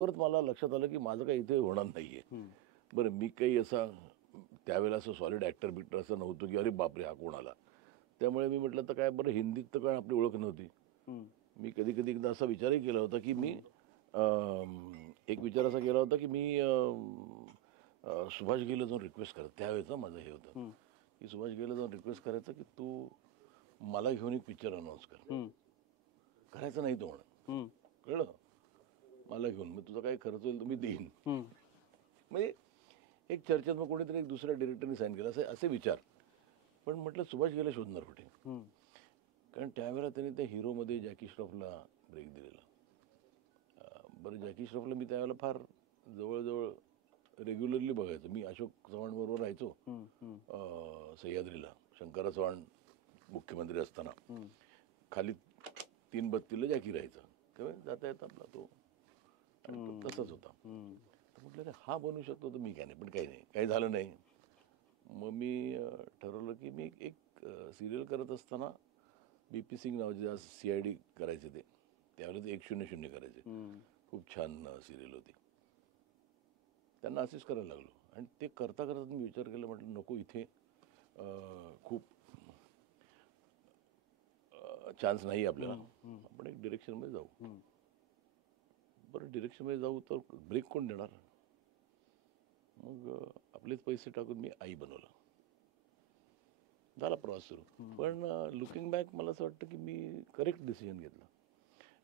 परत मला लक्षात आलं की माझं काही इथे होणार नाहीये. बरं मी काही असा त्यावेळेला असं सॉलिड ॲक्टर बिक्टर असं नव्हतं की अरे बापरे हा कोण आला. त्यामुळे मी म्हटलं तर काय बरं हिंदीत तर काय आपली ओळख नव्हती. मी कधी कधी एकदा असा विचारही केला होता की मी एक विचार असा केला होता की मी सुभाष गेला जाऊन रिक्वेस्ट करत त्यावेळेचं माझं हे होतं की सुभाष गेला जाऊन रिक्वेस्ट करायचं की तू मला घेऊन एक पिक्चर अनाऊन्स कर. करायचं नाही तो म्हणून कळलं मला घेऊन मग तुझा काही खर्च होईल तर मी देईन. म्हणजे एक चर्चेत मग कोणीतरी एक दुसऱ्या डिरेक्टरने साईन केलं असे विचार. पण म्हटलं सुभाष गेला शोधणार कुठे. कारण त्यावेळेला त्यांनी त्या हिरोमध्ये जॅकी श्रॉफला ब्रेक दिलेला. बरं जॅकी श्रॉफला मी त्यावेळेला फार जवळजवळ रेग्युलरली बघायचो. मी अशोक चव्हाणबरोबर राहायचो सह्याद्रीला. शंकरराव चव्हाण मुख्यमंत्री असताना खाली 3 बत्तीला जॅकी राहायचा. तेव्हा जाता येत आपला तो तसंच होता. तर म्हटलं रे हा बनवू शकतो तर मी काय नाही. पण काही नाही काही झालं नाही. मग मी ठरवलं की मी एक सिरियल करत असताना BP सिंग नावाचे CID करायचे ते त्यावेळेस 100 करायचे. खूप छान सिरियल होती. त्यांना असेच करायला लागलो आणि ते करता करता मी विचार केला म्हटलं नको इथे खूप चान्स नाही आपल्याला. आपण एक डिरेक्शनमध्ये जाऊ. बरं डिरेक्शनमध्ये जाऊ तर ब्रेक कोण देणार. मग आपलेच पैसे टाकून मी आई बनवलं. झाला प्रवास सुरू. पण लुकिंग बॅक मला असं वाटतं की मी करेक्ट डिसिजन घेतला.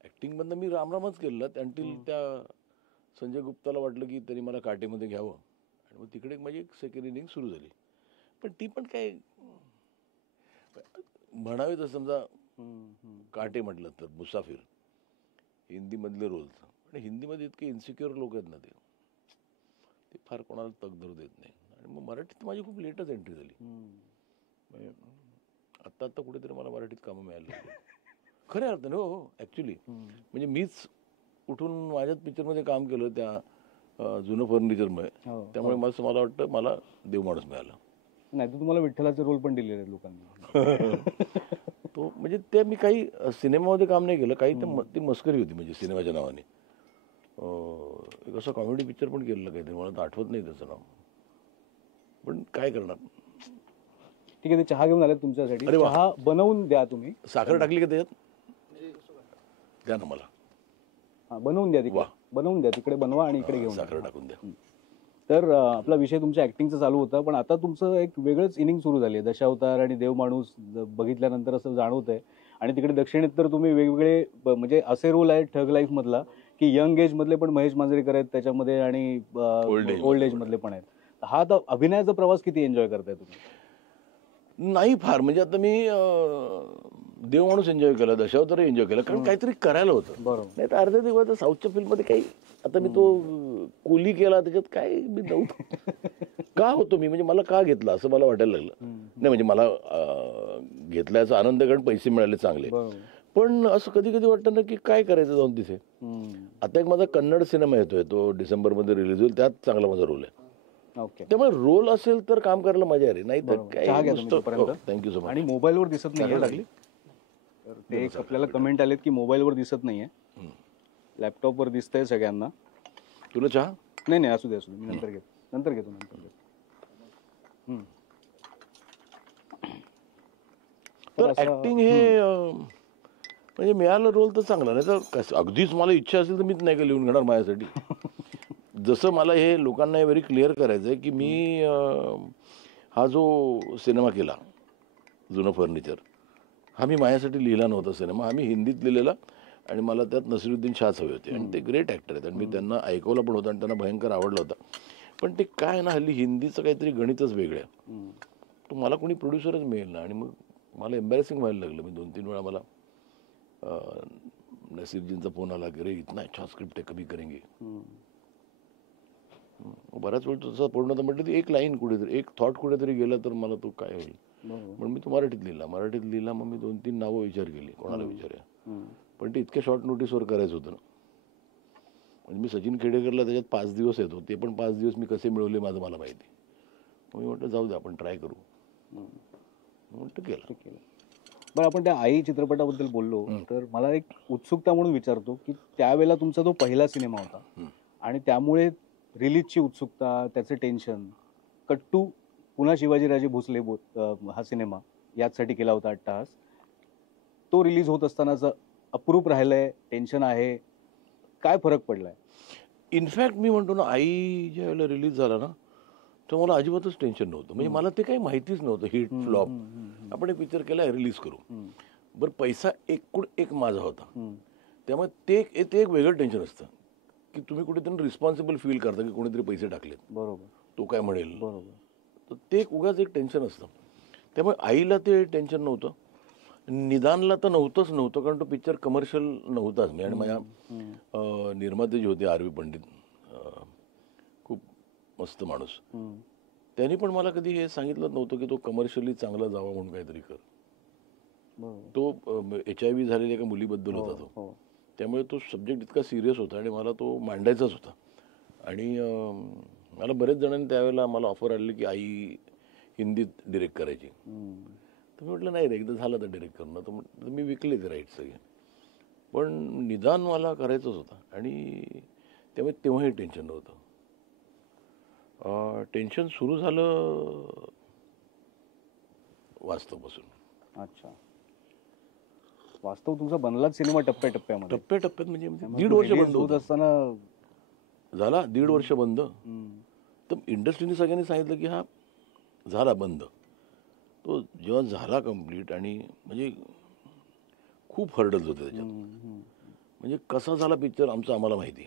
ॲक्टिंगमधनं मी रामरामच केलं अँटिल त्या संजय गुप्ताला वाटलं की त्यांनी मला काटेमध्ये घ्यावं आणि मग तिकडे माझी एक सेकंड इनिंग सुरू झाली. पण ती पण काय म्हणावे तर समजा काटे म्हटलं तर मुसाफिर हिंदीमधले रोल्स. पण हिंदीमध्ये इतके इन्सिक्युअर लोक आहेत ना ते फार कोणाला तग धरू देत नाही. आणि मग मराठीत माझी खूप लेटच एंट्री झाली. आत्ता कुठेतरी मला मराठीत कामं मिळाली खऱ्या अर्थाने. हो ॲक्च्युली म्हणजे मीच उठून माझ्याच पिक्चरमध्ये काम केलं त्या जुनं फर्निचरमुळे. त्यामुळे मला वाटतं मला देवमाणूस मिळाला. नाही तर तुम्हाला विठ्ठलाचे रोल पण दिलेले आहेत लोकांनी. तो म्हणजे ते मी काही सिनेमामध्ये काम नाही केलं. काही ती मस्करी होती म्हणजे सिनेमाच्या नावाने. एक असं कॉमेडी पिक्चर पण केलेलं काहीतरी मला तर आठवत नाही त्याचं नाव. पण काय करणार. ठीक आहे. ते चहा घेऊन आले तुमच्यासाठी. चहा बनवून द्या तुम्ही. साखर टाकली का त्याच्यात द्या ना मला. बनवून द्या तिकडे. बनवून द्या तिकडे बनवा आणि इकडे घेऊन साखर टाकून द्या. तर आपला विषय तुमच्या ऍक्टिंगचा चालू होता. पण आता तुमचं एक वेगळंच इनिंग सुरू झाली आहे. दशावतार आणि देवमाणूस बघितल्यानंतर असं जाणवत आहे. आणि तिकडे दक्षिणेत तर तुम्ही वेगवेगळे म्हणजे असे रोल आहेत ठग लाईफ मधला की यंग एज मधले पण महेश मांजरेकर आहेत त्याच्यामध्ये आणि ओल्ड एज मधले पण आहेत. हा आता अभिनयाचा प्रवास किती एन्जॉय करताय तुम्ही. नाही फार म्हणजे आता मी देवमाणूस एन्जॉय केला दशावतार एन्जॉय केला कारण काहीतरी करायला होतं. बरोबर. नाही तर अर्ध्या दिवस साऊथच्या फिल्ममध्ये काही आता मी तो कोली केला त्याच्यात काय मी नव्हतो. का होतो मी म्हणजे मला का घेतला असं मला वाटायला लागलं. नाही म्हणजे मला घेतल्याचा आनंद कारण पैसे मिळाले चांगले. पण असं कधी कधी वाटतं ना की काय करायचं जाऊन तिथे. आता एक माझा कन्नड सिनेमा येतोय तो डिसेंबरमध्ये रिलीज होईल. त्यात चांगला माझा रोल आहे. त्यामुळे रोल असेल तर काम करायला मजा आहे. नाही तर काय. Thank you so much. आणि मोबाईलवर दिसत नाहीये. ते एक आपल्याला कमेंट आलेत की मोबाईलवर दिसत नाहीये. लॅपटॉपवर दिसतंय सगळ्यांना. तुला चहा. नाही असू दे मी नंतर घेतो. तर ऍक्टिंग हे म्हणजे मिळालं रोल तर चांगला. नाही तर अगदीच मला इच्छा असेल तर मीच नाही का लिहून घेणार माझ्यासाठी. जसं मला हे लोकांना हे व्हेरी क्लिअर करायचं आहे की मी हा जो सिनेमा केला जुनं फर्निचर हा मी माझ्यासाठी लिहिला नव्हता सिनेमा. हा मी हिंदीत लिहिलेला आणि मला त्यात नसिरुद्दीन शाहच हवे होते आणि ते ग्रेट ॲक्टर आहेत आणि मी त्यांना ऐकवला पण होता आणि त्यांना भयंकर आवडला होता. पण ते काय ना हल्ली हिंदीचं काहीतरी गणितच वेगळं आहे. तो मला कोणी प्रोड्युसरच मिळेल ना आणि मग मला एम्बॅरेसिंग व्हायला लागलं. मी 2-3 वेळा मला नसीरजींचा फोन आला की रे इतना अच्छा स्क्रिप्ट आहे कभी करेंगे. बराच वेळ तसं पूर्ण तर म्हटलं ती एक लाईन कुठेतरी एक थॉट कुठेतरी गेला तर मला तो काय होईल. म्हणून मी तो मराठीत लिहिला. मग मी 2-3 नावं विचार केली कोणाला विचारूया. पण ते इतक्या शॉर्ट नोटीसवर करायचं होतं ना. म्हणजे मी सचिन खेडेकरला त्याच्यात 5 दिवस येतो. ते पण 5 दिवस मी कसे मिळवले मला माहिती. मग मी म्हटलं जाऊ दे आपण ट्राय करू. म्हटलं केलं. बरं आपण त्या आई चित्रपटाबद्दल बोललो तर मला एक उत्सुकता म्हणून विचारतो की त्यावेळेला तुमचा जो पहिला सिनेमा होता आणि त्यामुळे रिलीजची उत्सुकता, त्याचं टेन्शन, कट्टू पुन्हा शिवाजीराजे भोसले हा सिनेमा याचसाठी केला होता अट्टहास. तो रिलीज होत असतानाचं अप्रूप राहिलंय, टेन्शन आहे, काय फरक पडलाय? इनफॅक्ट मी म्हणतो ना, आई ज्या वेळेला रिलीज झाला ना, तर मला अजिबातच टेन्शन नव्हतं. म्हणजे मला ते काही माहितीच नव्हतं, हिट फ्लॉप. आपण एक पिक्चर केला, रिलीज करू. बरं, पैसा एकूण एक माझा होता. त्यामुळे ते एक वेगळं टेन्शन असतं की तुम्ही कुठेतरी रिस्पॉन्सिबल फील करता की कोणीतरी पैसे टाकलेत, बरोबर, तो काय म्हणेल, बरोबर. तर ते उगाच एक टेन्शन असतं. त्यामुळे आईला ते टेन्शन नव्हतं, निदानला तर नव्हतं, कारण तो पिक्चर कमर्शियल नव्हताच. मी आणि माझ्या निर्माते जे होते आर.व्ही. पंडित, खूप मस्त माणूस, त्यांनी पण मला कधी हे सांगितलं नव्हतं की तो कमर्शियली चांगला जावा म्हणून काहीतरी कर. तो HIV झालेल्या एका मुलीबद्दल होता तो, त्यामुळे तो सब्जेक्ट इतका सिरियस होता आणि मला तो मांडायचाच होता. आणि मला बरेच जणांनी त्यावेळेला मला ऑफर आली की आई हिंदीत डिरेक्ट करायची. तर मी म्हटलं नाही रे, एकदा झालं तर डिरेक्ट करणं. तर मी विकले ते राईट सगळे, पण निदान मला करायचंच होतं. आणि त्यामुळे तेव्हाही टेन्शन नव्हतं. टेन्शन सुरू झालं वास्तवपासून. अच्छा, वास्तव तुमचा बनलाच सिनेमा टप्प्याटप्प्यामध्ये. टप्प्याटप्प्यात म्हणजे 1.5 वर्ष बंद होत असताना झाला, 1.5 वर्ष बंद. तर इंडस्ट्रीने सगळ्यांनी सांगितलं की हा झाला बंद. तो जेव्हा झाला कम्प्लीट, आणि म्हणजे खूप हर्डल्स होते त्याच्यात. म्हणजे कसा झाला पिक्चर आमचं आम्हाला माहिती.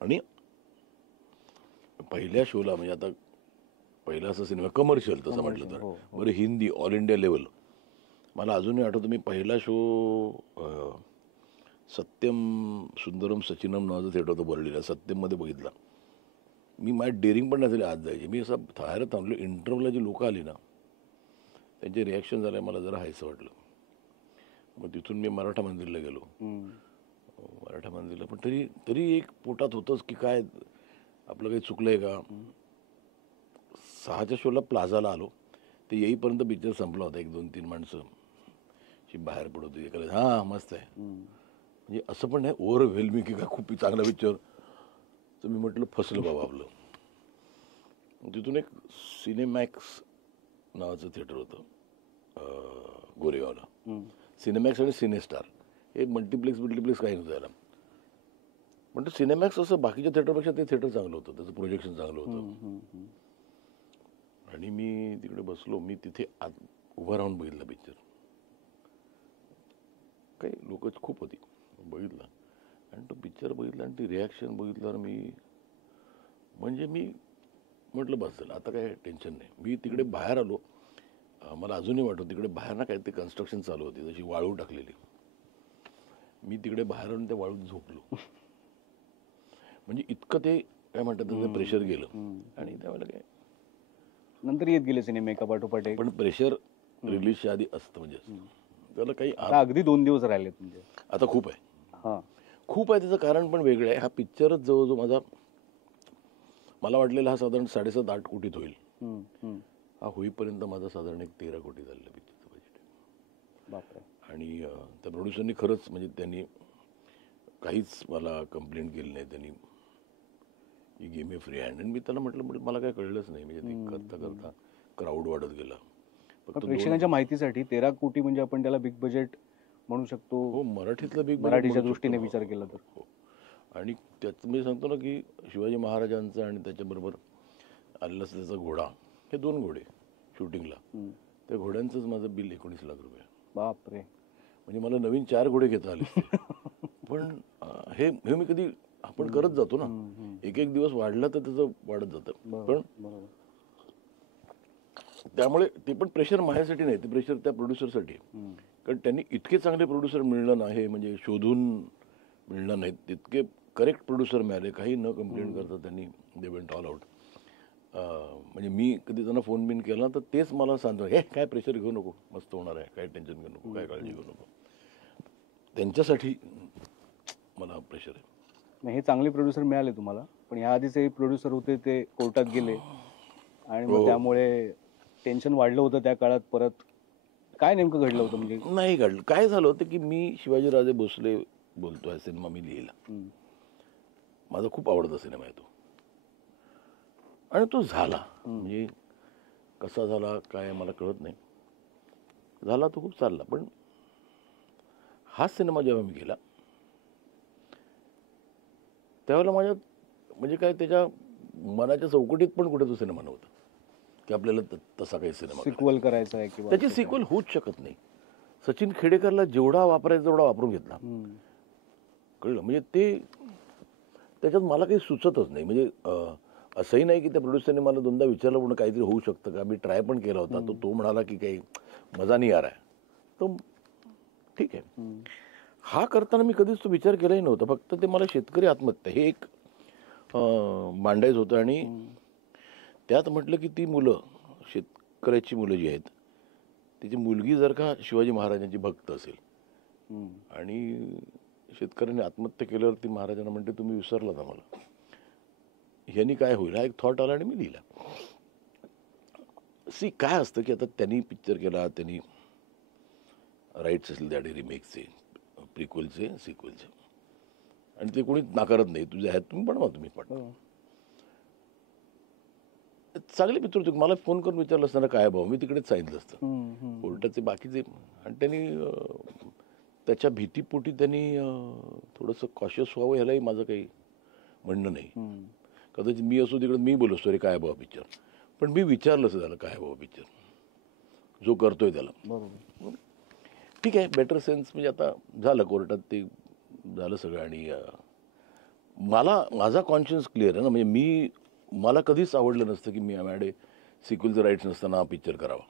आणि पहिल्या शोला, म्हणजे आता पहिला असा सिनेमा कमर्शियल तसं म्हटलं तर, बरं हिंदी ऑल इंडिया लेवल, मला अजूनही आठवतं. मी पहिला शो सत्यम सुंदरम सचिनम नावाचं थिएटर होतं बर्लीला, सत्यममध्ये बघितला. मी माझ्या डेअरिंग पण नसेल आज जायची. मी असं बाहेर थांबलो, इंटरव्ह्यूला जी लोकं आली ना, त्यांचे रिॲक्शन झालं, मला जरा हायसं वाटलं. मग तिथून मी मराठा मंदिरला गेलो. मराठा मंदिरला पण तरी एक पोटात होतंच की काय आपलं काही चुकलंय का. 6च्या शोला प्लाझाला आलो, ते येईपर्यंत पिक्चर संपला होता. 1-2-3 माणसं बाहेर पडत होती, एखादं हां मस्त आहे, म्हणजे असं पण नाही ओव्हरवेल्मिंग की का खूप चांगला पिक्चर. तर मी म्हटलं फसलं बाबा आपलं. तिथून एक सिनेमॅक्स नावाचं थिएटर होतं गोरेगावला. सिनेमॅक्स आणि सिनेस्टार हे मल्टिप्लेक्स काही नव्हतं याला. पण सिनेमॅक्स असं बाकीच्या थिएटरपेक्षा ते थिएटर चांगलं होतं, त्याचं प्रोजेक्शन चांगलं होतं. आणि मी तिकडे बसलो, मी तिथे आत उभं राहून बघितला पिक्चर. काही लोक खूप होती, बघितला आणि तो पिक्चर बघितला आणि ती रिॲक्शन बघितल्यावर मी म्हटलं बस झालं, आता काय टेन्शन नाही. मी तिकडे बाहेर आलो, मला अजूनही वाटतं तिकडे बाहेर ना काहीतरी कन्स्ट्रक्शन चालू होती, जशी वाळू टाकलेली. मी तिकडे बाहेर आलो, त्या वाळूत झोपलो. म्हणजे इतकं ते काय म्हणतात त्याचं प्रेशर गेलं. आणि त्यावेळेला काय नंतर येत गेले सिनेमे एका पाठोपाठ एक. पण प्रेशर रिलीजच्या आधी असतं, म्हणजे त्याला काही अगदी 2 दिवस राहिले म्हणजे आता खूप आहे. खूप आहे. त्याचं कारण पण वेगळं आहे. हा पिक्चरच जवळजवळ मला वाटलेला हा साधारण 7.5-8 कोटीत होईल. हा होईपर्यंत माझा साधारण 13 कोटी झालेला पिक्चरचं बजेट. आणि त्या प्रोड्युसरनी खरंच, म्हणजे त्यांनी काहीच मला कंप्लेंट केली नाही. त्यांनी ही गेम मी फ्री हँड. आणि मी त्याला म्हटलं मला काय कळलंच नाही, म्हणजे ती करता करता क्राऊड वाढत गेला. फक्त प्रेक्षकांच्या माहितीसाठी 13 कोटी म्हणजे आपण त्याला बिग बजेट म्हणू शकतो. हो, मराठीतलं बिग बजेट मराठीच्या दृष्टीने विचार केला तर. हो. आणि त्यात मी सांगतो ना की शिवाजी महाराजांचं आणि त्याच्याबरोबर आलेला त्याचा घोडा, हे 2 घोडे शूटिंगला, त्या घोड्यांचंच माझं बिल 19 लाख रुपये. बापरे. म्हणजे मला नवीन 4 घोडे घेता आले. पण हे मी कधी आपण करत जातो ना, एक दिवस वाढला तर त्याचं वाढत जातं. पण त्यामुळे ते पण प्रेशर माझ्यासाठी नाही, ते प्रेशर त्या प्रोड्युसरसाठी. कारण त्यांनी इतके चांगले प्रोड्युसर मिळणं नाही, म्हणजे शोधून मिळणं नाहीत, तितके करेक्ट प्रोड्युसर मिळाले. काही न कंप्लेंट करता त्यांनी दे वेंट ऑल आउट. म्हणजे मी कधी त्यांना फोन बिन केला तर तेच मला सांगतो, हे काय प्रेशर घेऊ नको, मस्त होणार आहे, काय टेन्शन घेऊ नको, काय काळजी घेऊ नको. त्यांच्यासाठी मला प्रेशर आहे. हे चांगले प्रोड्युसर मिळाले तुम्हाला, पण या आधीचे प्रोड्युसर होते ते कोर्टात गेले आणि मग त्यामुळे टेन्शन वाढलं होतं त्या काळात. परत काय नेमकं घडलं होतं? म्हणजे नाही घडलं. काय झालं होतं की मी शिवाजीराजे भोसले बोलतोय सिनेमा मी लिहिला. माझा खूप आवडता सिनेमा आहे तो, आणि तो झाला. म्हणजे कसा झाला काय मला कळत नाही, झाला तो खूप चालला. पण हा सिनेमा जेव्हा मी केला त्यावेळेला माझ्या म्हणजे काय त्याच्या मनाच्या चौकटीत पण कुठे तो सिनेमा नव्हता की आपल्याला तसा काही सिनेमा सिक्वल करायचा आहे किंवा त्याची सिक्वल होऊच शकत नाही. सचिन खेडेकरला जेवढा वापरायचा तेवढा वापरून घेतला. कळलं. म्हणजे ते त्याच्यात मला काही सुचतच नाही. म्हणजे असंही नाही की त्या प्रोड्युसरने मला दोनदा विचारलं पण काहीतरी होऊ शकतं का. मी ट्राय पण केला होता. तो म्हणाला की काही मजा नाही आ रहा है. तो ठीक आहे. हा करताना मी कधीच तो विचार केलाही नव्हता. फक्त ते मला शेतकरी आत्महत्या हे एक मांडायचं होतं. आणि त्यात म्हटलं की ती मुलं, शेतकऱ्याची मुलं जी आहेत, त्याची मुलगी जर का शिवाजी महाराजांची भक्त असेल आणि शेतकऱ्यांनी आत्महत्या केल्यावरती महाराजांना म्हणते तुम्ही विसरलात आम्हाला, ह्यांनी काय होईल हा एक थॉट आला आणि मी लिहिला. सी काय असतं की आता त्यांनी पिक्चर केला, त्यांनी राईट्स असेल त्यासाठी रिमेकचे, प्रिक्वलचे, सिक्वलचे, आणि ते कोणी नाकारत नाही. तुझे आहेत तुम्ही बनवा, तुम्ही पण चांगले मित्र होते. मला फोन करून विचारलं असताना काय भाऊ, मी तिकडेच सांगितलं असतं. कोर्टाचे बाकीचे, आणि त्यांनी त्याच्या भीतीपोटी त्यांनी थोडंसं कॉशियस व्हावं, ह्यालाही माझं काही म्हणणं नाही. कदाचित मी असो तिकडे मी बोललो असतो रे काय बाबा पिक्चर, पण मी विचारलं असं झालं काय बाबा पिक्चर जो करतोय त्याला. ठीक आहे, बेटर सेन्स. म्हणजे आता झालं कोर्टात ते झालं सगळं. आणि माझा कॉन्शियन्स क्लिअर आहे ना. म्हणजे मला कधीच आवडलं नसतं की मी माझ्याकडे सिक्वलचं राईट्स नसताना हा पिक्चर करावा.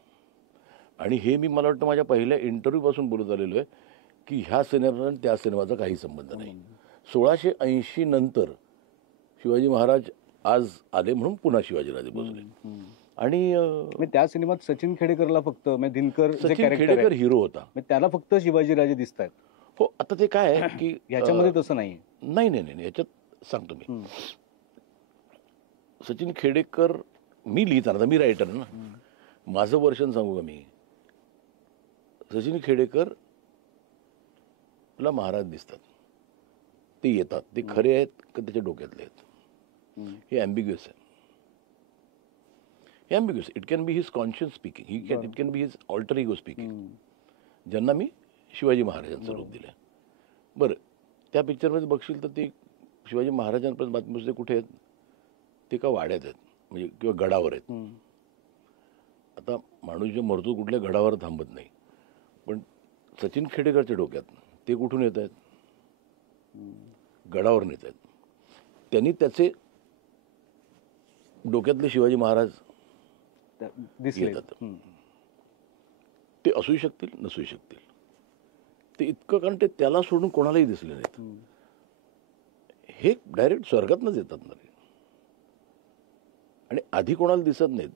आणि हे मी मला वाटतं माझ्या पहिल्या इंटरव्ह्यूपासून बोलत आलेलो आहे की ह्या सिनेमाचा आणि त्या सिनेमाचा काही संबंध नाही. 1680 नंतर शिवाजी महाराज आज आले म्हणून पुन्हा शिवाजीराजे बसले. आणि त्या सिनेमात सचिन खेडेकरला फक्त दिनकर सचिन खेडेकर हिरो होता, त्याला फक्त शिवाजीराजे दिसत आहेत. हो. आता ते काय आहे की ह्याच्यामध्ये तसं नाही. नाही ह्याच्यात सांगतो मी. सचिन खेडेकर मी लिहिताना, मी रायटर ना, माझं वर्षन सांगू का मी. सचिन खेडेकर ला महाराज दिसतात, ते येतात, ते खरे आहेत का त्याच्या डोक्यातले आहेत, हे ॲम्बिग्युअस आहे. हे ambiguous. It can be his conscious speaking, it can be his alter ego speaking, ज्यांना मी शिवाजी महाराजांचं रूप दिलं. बरं, त्या पिक्चरमध्ये बघशील तर ते शिवाजी महाराजांपर्यंत बातमी पोचते कुठे आहेत, ते का वाड्यात आहेत, म्हणजे किंवा गडावर आहेत. आता माणूस जे मरतो कुठल्या गडावर थांबत नाही, पण सचिन खेडेकरच्या डोक्यात ते कुठून येत आहेत, गडावर नेत आहेत. त्यांनी त्याचे डोक्यातले शिवाजी महाराज येतात. ते असू शकतील नसू शकतील, ते इतकं, कारण ते त्याला सोडून कोणालाही दिसले नाहीत. हे डायरेक्ट स्वर्गातनंच येतात ना. आणि आधी कोणाला दिसत नाहीत,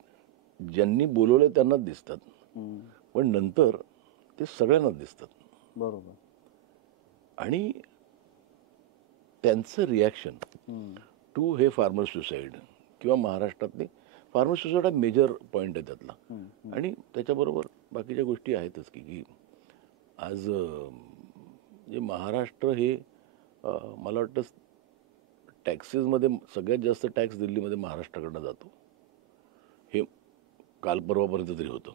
ज्यांनी बोलवलं त्यांनाच दिसतात, पण नंतर ते सगळ्यांनाच दिसतात. बरोबर. आणि त्यांचं रिॲक्शन टू हे फार्मर सुसाईड किंवा महाराष्ट्रातले फार्मर सुसाईड हा मेजर पॉईंट आहे त्यातला. आणि त्याच्याबरोबर बाकीच्या गोष्टी आहेतच की आज जे महाराष्ट्र हे मला वाटतं टॅक्सेसमध्ये सगळ्यात जास्त टॅक्स दिल्लीमध्ये महाराष्ट्राकडनं जातो, हे काल परवापर्यंत तरी होतं.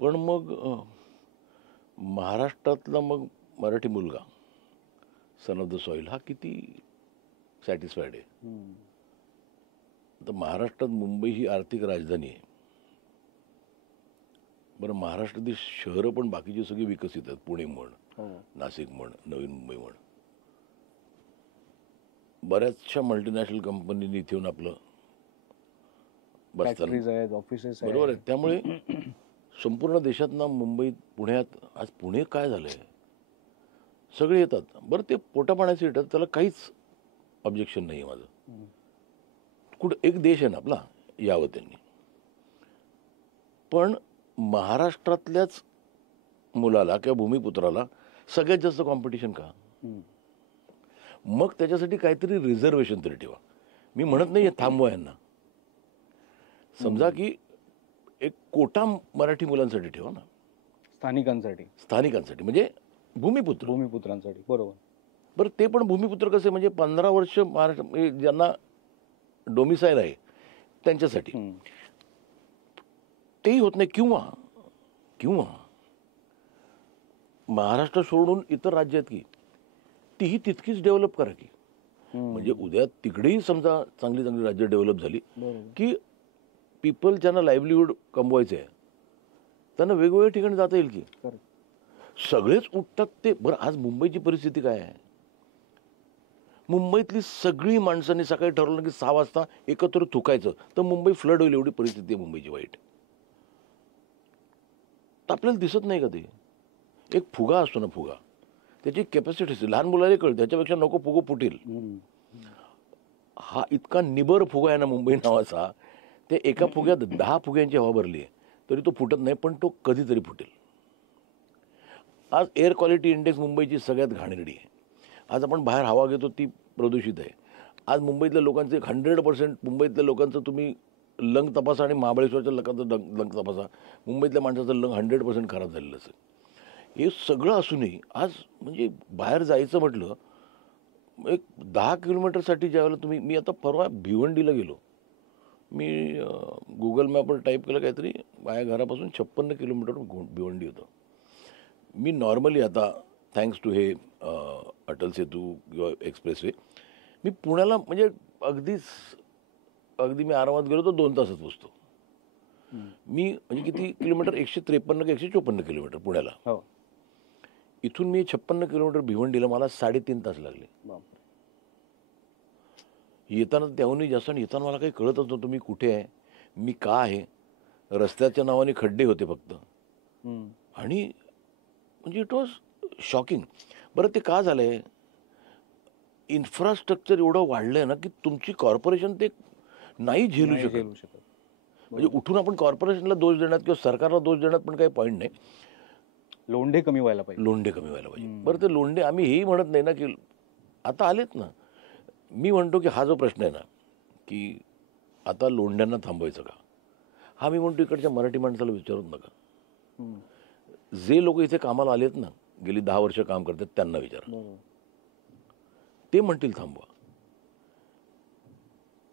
पण मग महाराष्ट्रातला मग मराठी मुलगा सन ऑफ द सॉईल हा किती सॅटिस्फाईड आहे. आता महाराष्ट्रात मुंबई ही आर्थिक राजधानी आहे. बरं, महाराष्ट्रातील शहरं पण बाकीची सगळी विकसित आहेत, पुणे म्हण, नाशिक म्हण, नवी मुंबई म्हण. बऱ्याचशा मल्टीनॅशनल कंपनीनी इथे येऊन आपलं बसतात, ऑफिसेस, बरोबर आहे. त्यामुळे संपूर्ण देशात ना, मुंबईत, पुण्यात, आज पुणे काय झालंय, सगळे येतात. बरं, ते पोटापाण्याचे येतात, त्याला काहीच ऑब्जेक्शन नाही आहे माझं. कुठं एक देश आहे ना आपला, यावं त्यांनी. पण महाराष्ट्रातल्याच मुलाला किंवा भूमिपुत्राला सगळ्यात जास्त कॉम्पिटिशन का? मग त्याच्यासाठी काहीतरी रिझर्वेशन तरी ठेवा. मी म्हणत नाही थांबवा यांना. समजा की एक कोटा मराठी मुलांसाठी ठेवा ना, स्थानिकांसाठी म्हणजे भूमिपुत्रांसाठी. बरोबर. बरं ते पण भूमिपुत्र कसे म्हणजे 15 वर्ष महाराष्ट्र म्हणजे ज्यांना डोमिसाईल आहे त्यांच्यासाठी तेही होत नाही. किंवा महाराष्ट्र सोडून इतर राज्य आहेत की तीही तितकीच डेव्हलप करा की म्हणजे उद्या तिकडेही समजा चांगली चांगली राज्य डेव्हलप झाली की पीपल ज्यांना लाईव्हलीहूड कमवायचं आहे त्यांना वेगवेगळ्या ठिकाणी जाता येईल की. सगळेच उठतात ते. बरं आज मुंबईची परिस्थिती काय आहे? मुंबईतली सगळी माणसांनी सकाळी ठरवलं की 6 वाजता एकत्र थुकायचं तर मुंबई फ्लड होईल एवढी परिस्थिती आहे मुंबईची वाईट. तर आपल्याला दिसत नाही का ते? एक फुगा असतो ना, फुगा त्याची कॅपॅसिटी असते. लहान मुलाला कळतं त्याच्यापेक्षा नको फुगो फुटेल. हा इतका निबर फुगा आहे ना मुंबई नावाचा. ते एका फुग्यात 10 फुग्यांची हवा भरली आहे तरी तो फुटत नाही, पण तो कधीतरी फुटेल. आज एअर क्वालिटी इंडेक्स मुंबईची सगळ्यात घाणेरडी आहे. आज आपण बाहेर हवा घेतो ती प्रदूषित आहे. आज मुंबईतल्या लोकांचे 100% मुंबईतल्या लोकांचं तुम्ही लंग तपासा आणि महाबळेश्वरच्या लोकांचं लंग तपासा, मुंबईतल्या माणसाचं लंग 100% खराब झालेलं असेल. हे सगळं असूनही आज म्हणजे बाहेर जायचं म्हटलं एक 10 किलोमीटरसाठी ज्यावेळेला तुम्ही, मी आता परवा भिवंडीला गेलो, मी गुगल मॅपवर टाईप केलं काहीतरी माझ्या घरापासून 56 किलोमीटर भिवंडी होतं. मी नॉर्मली आता थँक्स टू हे अटल सेतू किंवा एक्सप्रेसवे मी पुण्याला म्हणजे अगदी मी आरामात गेलो तर 2 तासात पोचतो. मी म्हणजे किती किलोमीटर 153 का 154 किलोमीटर पुण्याला. इथून मी 56 किलोमीटर भिवंडीला मला 3.5 तास लागले. येताना त्याहूनही जास्त. आणि येताना मला काही कळतच नव्हतं मी कुठे आहे, मी का आहे. रस्त्याच्या नावाने खड्डे होते फक्त. आणि म्हणजे इट वॉज शॉकिंग. बरं ते का झालं आहे? इन्फ्रास्ट्रक्चर एवढं वाढलं आहे ना की तुमची कॉर्पोरेशन ते नाही झेलू शकत. म्हणजे उठून आपण कॉर्पोरेशनला दोष देण्यात किंवा सरकारला दोष देण्यात पण काही पॉईंट नाही. लोंढे कमी व्हायला पाहिजे. बरं ते लोंढे आम्ही हेही म्हणत नाही ना की आता आलेत ना. मी म्हणतो की हा जो प्रश्न आहे ना की आता लोंढ्यांना थांबवायचं का, हा मी म्हणतो इकडच्या मराठी माणसाला विचारूच नका. जे लोक इथे कामाला आलेत ना, गेली 10 वर्ष काम करतात त्यांना विचारा, ते म्हणतील थांबवा.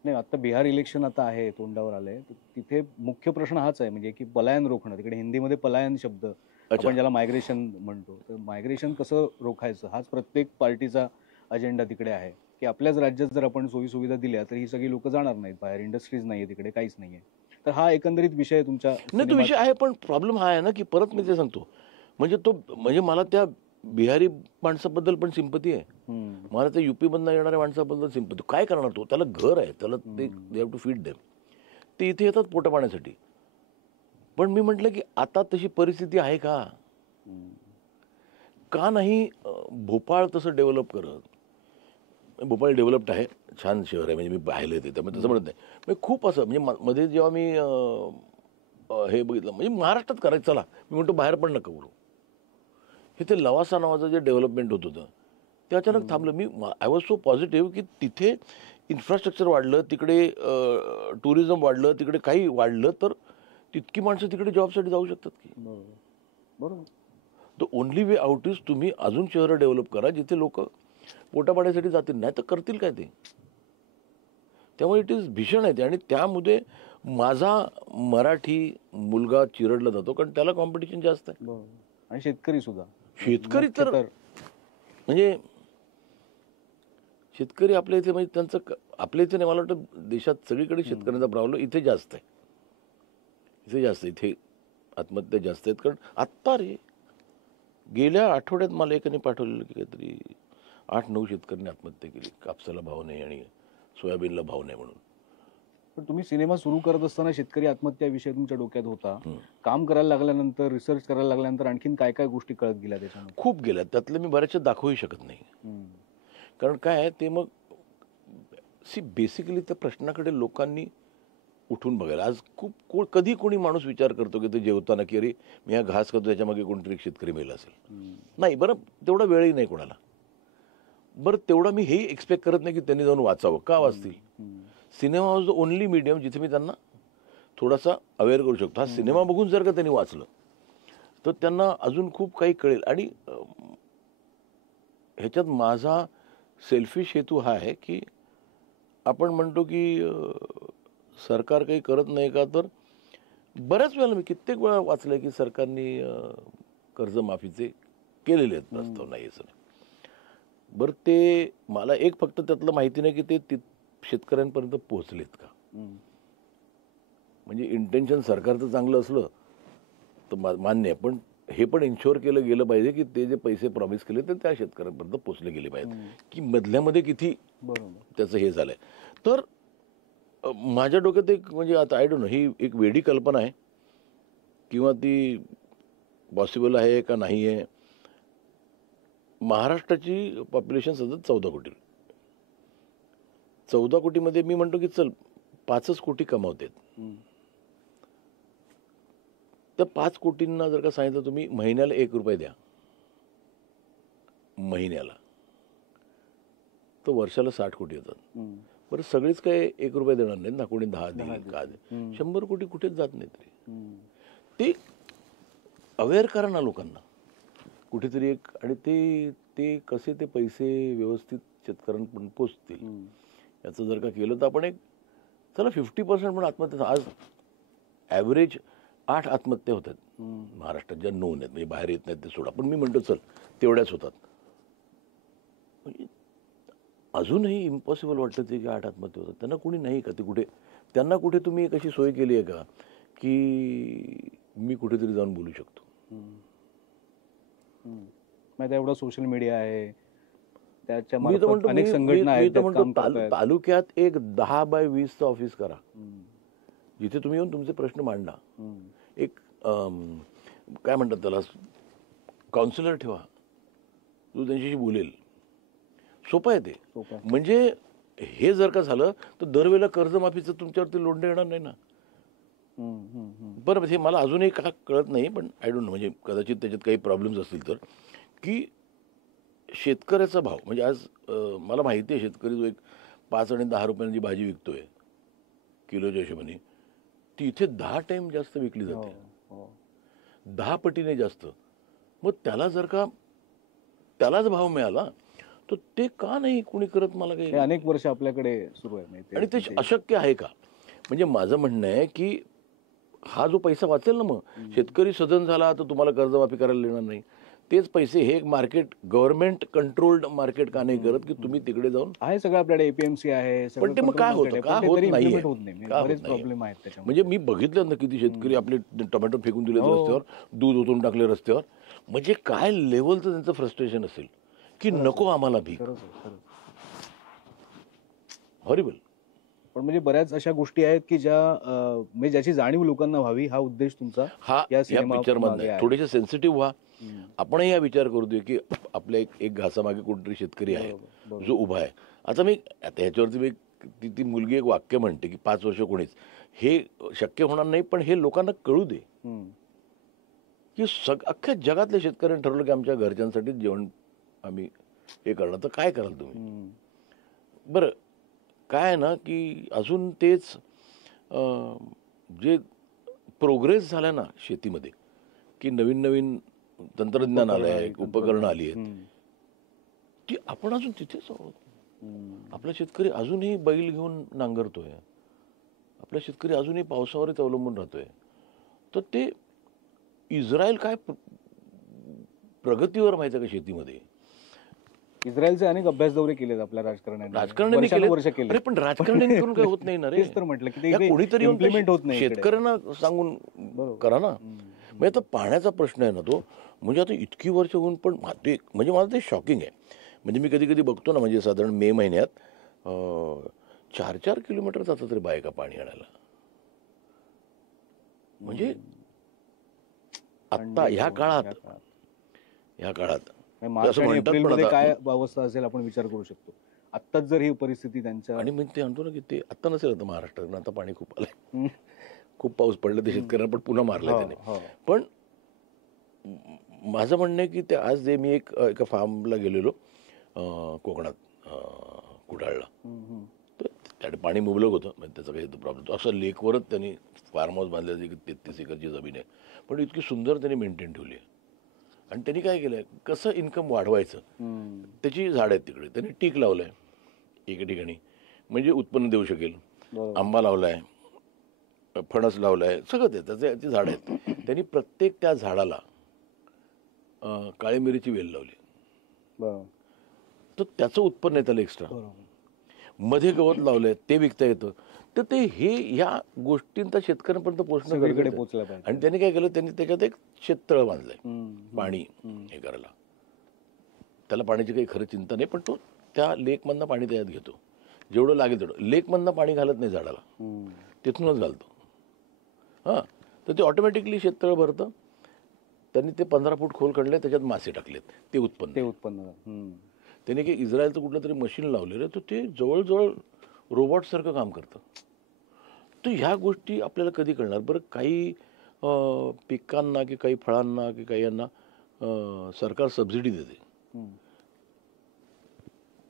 नाही, आता बिहार इलेक्शन आता आहे, तोंडावर आलंय. तिथे मुख्य प्रश्न हाच आहे म्हणजे की पलायन रोखणं. तिकडे हिंदीमध्ये पलायन शब्द आपण ज्याला मायग्रेशन म्हणतो, तर मायग्रेशन कसं रोखायचं हाच प्रत्येक पार्टीचा अजेंडा तिकडे आहे. की आपल्याच राज्यात जर आपण सोयीसुविधा दिल्या तर ही सगळी लोक जाणार नाहीत बाहेर. इंडस्ट्रीज नाहीये तिकडे, काहीच नाहीये. तर हा एकंदरीत विषय तुमच्या नाही, तो विषय आहे. पण प्रॉब्लेम हा आहे ना की परत मी ते सांगतो म्हणजे मला त्या बिहारी माणसाबद्दल पण सिंपती आहे, मला त्या युपीमधनं येणाऱ्या माणसाबद्दल सिंपती. काय करणार तो? त्याला घर आहे, त्याला ते they have to feed them. ते इथे येतात पोटा पाण्यासाठी. पण मी म्हटलं की आता तशी परिस्थिती आहे का नाही भोपाळ तसं डेव्हलप करत. भोपाळ डेव्हलप्ड आहे, छान शहर आहे, म्हणजे मी पाहिलं ते, त्यामुळे तसं म्हणत नाही. म्हणजे खूप असं म्हणजे मध्ये जेव्हा मी हे बघितलं म्हणजे महाराष्ट्रात करायचं, चला मी म्हणतो बाहेर पण नका करू. हे ते लवासा नावाचं जे डेव्हलपमेंट होत होतं ते अचानक थांबलं. आय वॉज सो पॉझिटिव्ह की तिथे इन्फ्रास्ट्रक्चर वाढलं, तिकडे टुरिझम वाढलं, तिकडे काही वाढलं तर तितकी माणसं तिकडे जॉबसाठी जाऊ शकतात की. बरोबर. The only way out is तुम्ही अजून शहरं डेव्हलप करा जिथे लोक पोटापाण्यासाठी जातील, नाही तर करतील काय ते. त्यामुळे इट इज भीषण आहे ते. आणि त्यामध्ये माझा मराठी मुलगा चिरडला जातो कारण त्याला कॉम्पिटिशन जास्त आहे. आणि शेतकरी सुद्धा. शेतकरी तर म्हणजे शेतकरी आपल्या इथे म्हणजे त्यांचं आपल्या इथे नाही, मला वाटतं देशात सगळीकडे शेतकऱ्यांचा प्रॉब्लेम इथे जास्त आहे. इथे आत्महत्या जास्त आहेत. कारण आत्ता गेल्या आठवड्यात मला एकाने पाठवलेलं की काहीतरी 8-9 शेतकऱ्यांनी आत्महत्या केली. कापसाला भाव नाही आणि सोयाबीनला भाव नाही म्हणून. पण तुम्ही सिनेमा सुरू करत असताना शेतकरी आत्महत्या विषय तुमच्या डोक्यात होता. काम करायला लागल्यानंतर, रिसर्च करायला लागल्यानंतर आणखीन काय काय गोष्टी कळत गेल्या त्याच्यामध्ये? खूप गेल्या. त्यातले मी बऱ्याचशा दाखवूही शकत नाही. कारण काय आहे ते मग बेसिकली त्या प्रश्नाकडे लोकांनी उठून बघायला. आज कधी कोणी माणूस विचार करतो की ते जेवताना की अरे मी हा घास करतो त्याच्यामागे कोणतरी शेतकरी मेला असेल. नाही, बरं तेवढा वेळही नाही कोणाला. बरं तेवढा मी हेही एक्सपेक्ट करत नाही की त्यांनी जाऊन वाचावं. का वाचतील? Cinema was the only medium जिथे मी त्यांना थोडासा अवेअर करू शकतो. हा सिनेमा बघून जर का त्यांनी वाचलं तर त्यांना अजून खूप काही कळेल. आणि ह्याच्यात माझा सेल्फिश हेतू हा आहे की आपण म्हणतो की सरकार काही करत नाही का, तर बऱ्याच वेळेला मी कित्येक वेळा वाचलंय की सरकारने कर्जमाफीचे केलेले आहेत प्रस्ताव, नाही असं नाही. बरं, ते मला एक फक्त त्यातलं माहिती नाही की ते शेतकऱ्यांपर्यंत पोहोचलेत का. म्हणजे इंटेन्शन सरकारचं चांगलं असलं तर मान्य आहे, पण हे पण इन्शुअर केलं गेलं पाहिजे की ते जे पैसे प्रॉमिस केले तर त्या शेतकऱ्यांपर्यंत पोहोचले गेले पाहिजेत, की मधल्यामध्ये किती त्याचं हे झालंय. तर माझ्या डोक्यात एक म्हणजे आता आय डोंट नो, ही एक वेडी कल्पना आहे किंवा ती पॉसिबल आहे का नाही आहे. महाराष्ट्राची पॉप्युलेशन सतत 14 कोटी. 14 कोटीमध्ये मी म्हणतो की चल 5च कोटी कमावतेत. तर 5 कोटींना जर का सांगितलं तुम्ही महिन्याला 1 रुपये द्या महिन्याला, तर वर्षाला 60 कोटी येतात. बरं, सगळीच काय 1 रुपये देणार नाहीत ना, कोणी 10 देईल का देईल. 100 कोटी कुठेच जात नाहीत रे. ते अवेअर करा ना लोकांना कुठेतरी एक, आणि ते कसे ते पैसे व्यवस्थित शेतकऱ्यांपर्यंत पोचतील याचं जर का केलं तर आपण एक चला 50% पण आत्महत्या. आज ॲव्हरेज 8 आत्महत्या होतात महाराष्ट्रात, ज्या नोंद आहेत, म्हणजे बाहेर येत नाहीत ते सोडा, पण मी म्हणतो चल तेवढ्याच होतात. म्हणजे अजूनही इम्पॉसिबल वाटतं ते की 8 आत्महत्या होतात. त्यांना कुणी नाही का, ते कुठे त्यांना कुठे तुम्ही एक अशी सोय केली आहे का की मी कुठेतरी जाऊन बोलू शकतो. माहिती एवढा सोशल मीडिया आहे, त्याच्या मी तर म्हणतो अनेक संघटना आहेत, त्यात काम करतायत. तालुक्यात एक 10x20चं ऑफिस करा, जिथे तुम्ही येऊन तुमचे प्रश्न मांडा. एक काय म्हणतात त्याला, काउन्सिलर ठेवा, जो त्यांच्याशी बोलेल. सोपं आहे ते. म्हणजे हे जर का झालं तर दरवेळेला कर्जमाफीचं तुमच्यावरती लोंढे येणार नाही ना. बरं, हे मला अजूनही का कळत नाही, पण आय डोंट नो, म्हणजे कदाचित त्याच्यात काही प्रॉब्लेम्स असतील तर, की शेतकऱ्याचा भाव म्हणजे आज मला माहिती आहे शेतकरी जो एक 5 आणि 10 रुपयांची भाजी विकतोय किलोच्या हिशोबाने, ती इथे 10 टाइम जास्त विकली जाते, 10 पटीने जास्त. मग त्याला जर का त्यालाच भाव मिळाला तर ते का नाही कोणी करत, मला काही अनेक वर्ष आपल्याकडे सुरू आहे. आणि ते अशक्य आहे का. म्हणजे माझं म्हणणं आहे की हा जो पैसा वाचेल ना, मग शेतकरी सदन झाला तर तुम्हाला कर्जमाफी करायला येणार नाही. तेच पैसे हे मार्केट, गव्हर्नमेंट कंट्रोल्ड मार्केट का नाही करत की तुम्ही तिकडे जाऊन, आहे सगळं आपल्याकडे एपीएमसी आहे, पण ते मग काय होतं, का होत नाही, प्रॉब्लेम आहेत त्याच्यामध्ये. म्हणजे मी बघितलं ना किती शेतकरी आपले टोमॅटो फेकून दिले रस्त्यावर, दूध ओतून टाकले रस्त्यावर. म्हणजे काय लेवलचं त्यांचं फ्रस्ट्रेशन असेल की नको आम्हाला भीक. हॉरिबल. पण म्हणजे बऱ्याच अशा गोष्टी आहेत की ज्या म्हणजे ज्याची जाणीव लोकांना व्हावी, हा उद्देश तुमचा हा या पिक्चर मध्ये. थोडेसे सेन्सिटिव्ह व्हा. आपणही हा विचार करू दे की आपल्या एक घासामागे कोणतरी शेतकरी आहे जो उभा आहे. आता ह्याच्यावरती मी ती मुलगी एक वाक्य म्हणते की 5 वर्ष कोणीच, हे शक्य होणार नाही, पण हे लोकांना कळू दे की अख्ख्या जगातल्या शेतकऱ्यांनी ठरवलं की आमच्या घरच्यांसाठी जेवण आम्ही हे करणार, तर काय कराल तुम्ही. बरं, काय आहे ना की अजून तेच जे प्रोग्रेस झाला ना शेतीमध्ये, की नवीन नवीन तंत्रज्ञान आलं आहे, उपकरणं आली आहेत, ती आपण अजून तिथेच आहोत. आपला शेतकरी अजूनही बैल घेऊन नांगरतोय, आपला शेतकरी अजूनही पावसावरच अवलंबून राहतोय. तर ते इस्रायल काय प्रगतीवर माहिती आहे का शेतीमध्ये. इस्रायलचे अनेक अभ्यास दौरे केलेत आपल्या राजकारण्यांनी, वर्ष केले, पण राजकारण्यांनी करून काय होत नाही ना रे. तेच तर म्हटलं की ते कोणीतरी इम्प्लिमेंट होत नाही, शेतकऱ्यांना सांगून करा ना. म्हणजे आता पाण्याचा प्रश्न आहे ना तो, म्हणजे आता इतकी वर्ष होऊन पण ते, म्हणजे मला ते शॉकिंग आहे. म्हणजे मी कधी कधी बघतो ना, म्हणजे साधारण मे महिन्यात 4-4 किलोमीटर जातात तरी बायका पाणी आणायला. म्हणजे आत्ता ह्या काळात मार्च आणि एप्रिलमध्ये काय अवस्था असेल आपण विचार करू शकतो. आत्ताच जर ही परिस्थिती त्यांच्या, आणि मग ते म्हणतो ना की ते आत्ता नसेल आता महाराष्ट्रात, आता पाणी खूप आलंय, खूप पाऊस पडला, ते शेतकऱ्यांना पण पुन्हा मारलं त्याने. पण माझं म्हणणं आहे की ते आज जे मी एका फार्मला गेलेलो कोकणात, कुडाळला, तर त्याने पाणी मुबलक होतं, म्हणजे त्याचा काही प्रॉब्लेम. असं लेकवरच त्यांनी फार्म हाऊस बांधलं, 33 एकरची जमीन आहे, पण इतकी सुंदर त्यांनी मेंटेन ठेवली आहे. आणि त्यांनी काय केलंय, कसं इन्कम वाढवायचं त्याची झाड आहेत तिकडे. त्यांनी टीक लावलंय एका ठिकाणी, म्हणजे उत्पन्न देऊ शकेल. आंबा लावलाय, फणस लावलाय, सगळं त्याचे झाड आहेत. त्यांनी प्रत्येक त्या झाडाला काळी मिरीची वेल लावली, तर त्याचं उत्पन्न आहे त्याला एक्स्ट्रा. मध्ये गवत लावलंय, ते विकता येतं. तर ते ह्या गोष्टींचा शेतकऱ्यांपर्यंत पोहोचणं गरजेचं आहे. आणि त्यांनी काय केलं, त्यांनी त्याच्यात एक शेततळ बांधलंय पाणी हे करायला. त्याला पाण्याची काही खरं चिंता नाही, पण तो त्या लेकमधनं पाणी त्याच्यात घेतो, जेवढं लागेल तेवढं. लेकमधनं पाणी घालत नाही झाडाला, तिथूनच घालतो. हां, तर ते ऑटोमॅटिकली शेततळ भरतं. त्यांनी ते 15 फूट खोल काढले, त्याच्यात मासे टाकलेत, ते उत्पन्न. त्याने काही इस्रायलचं कुठलं तरी मशीन लावलेलं, तर ते जवळजवळ रोबोटसारखं काम करतं. तर ह्या गोष्टी आपल्याला कधी कळणार बरं? काही पिकांना की काही फळांना की काही यांना सरकार सबसिडी देते,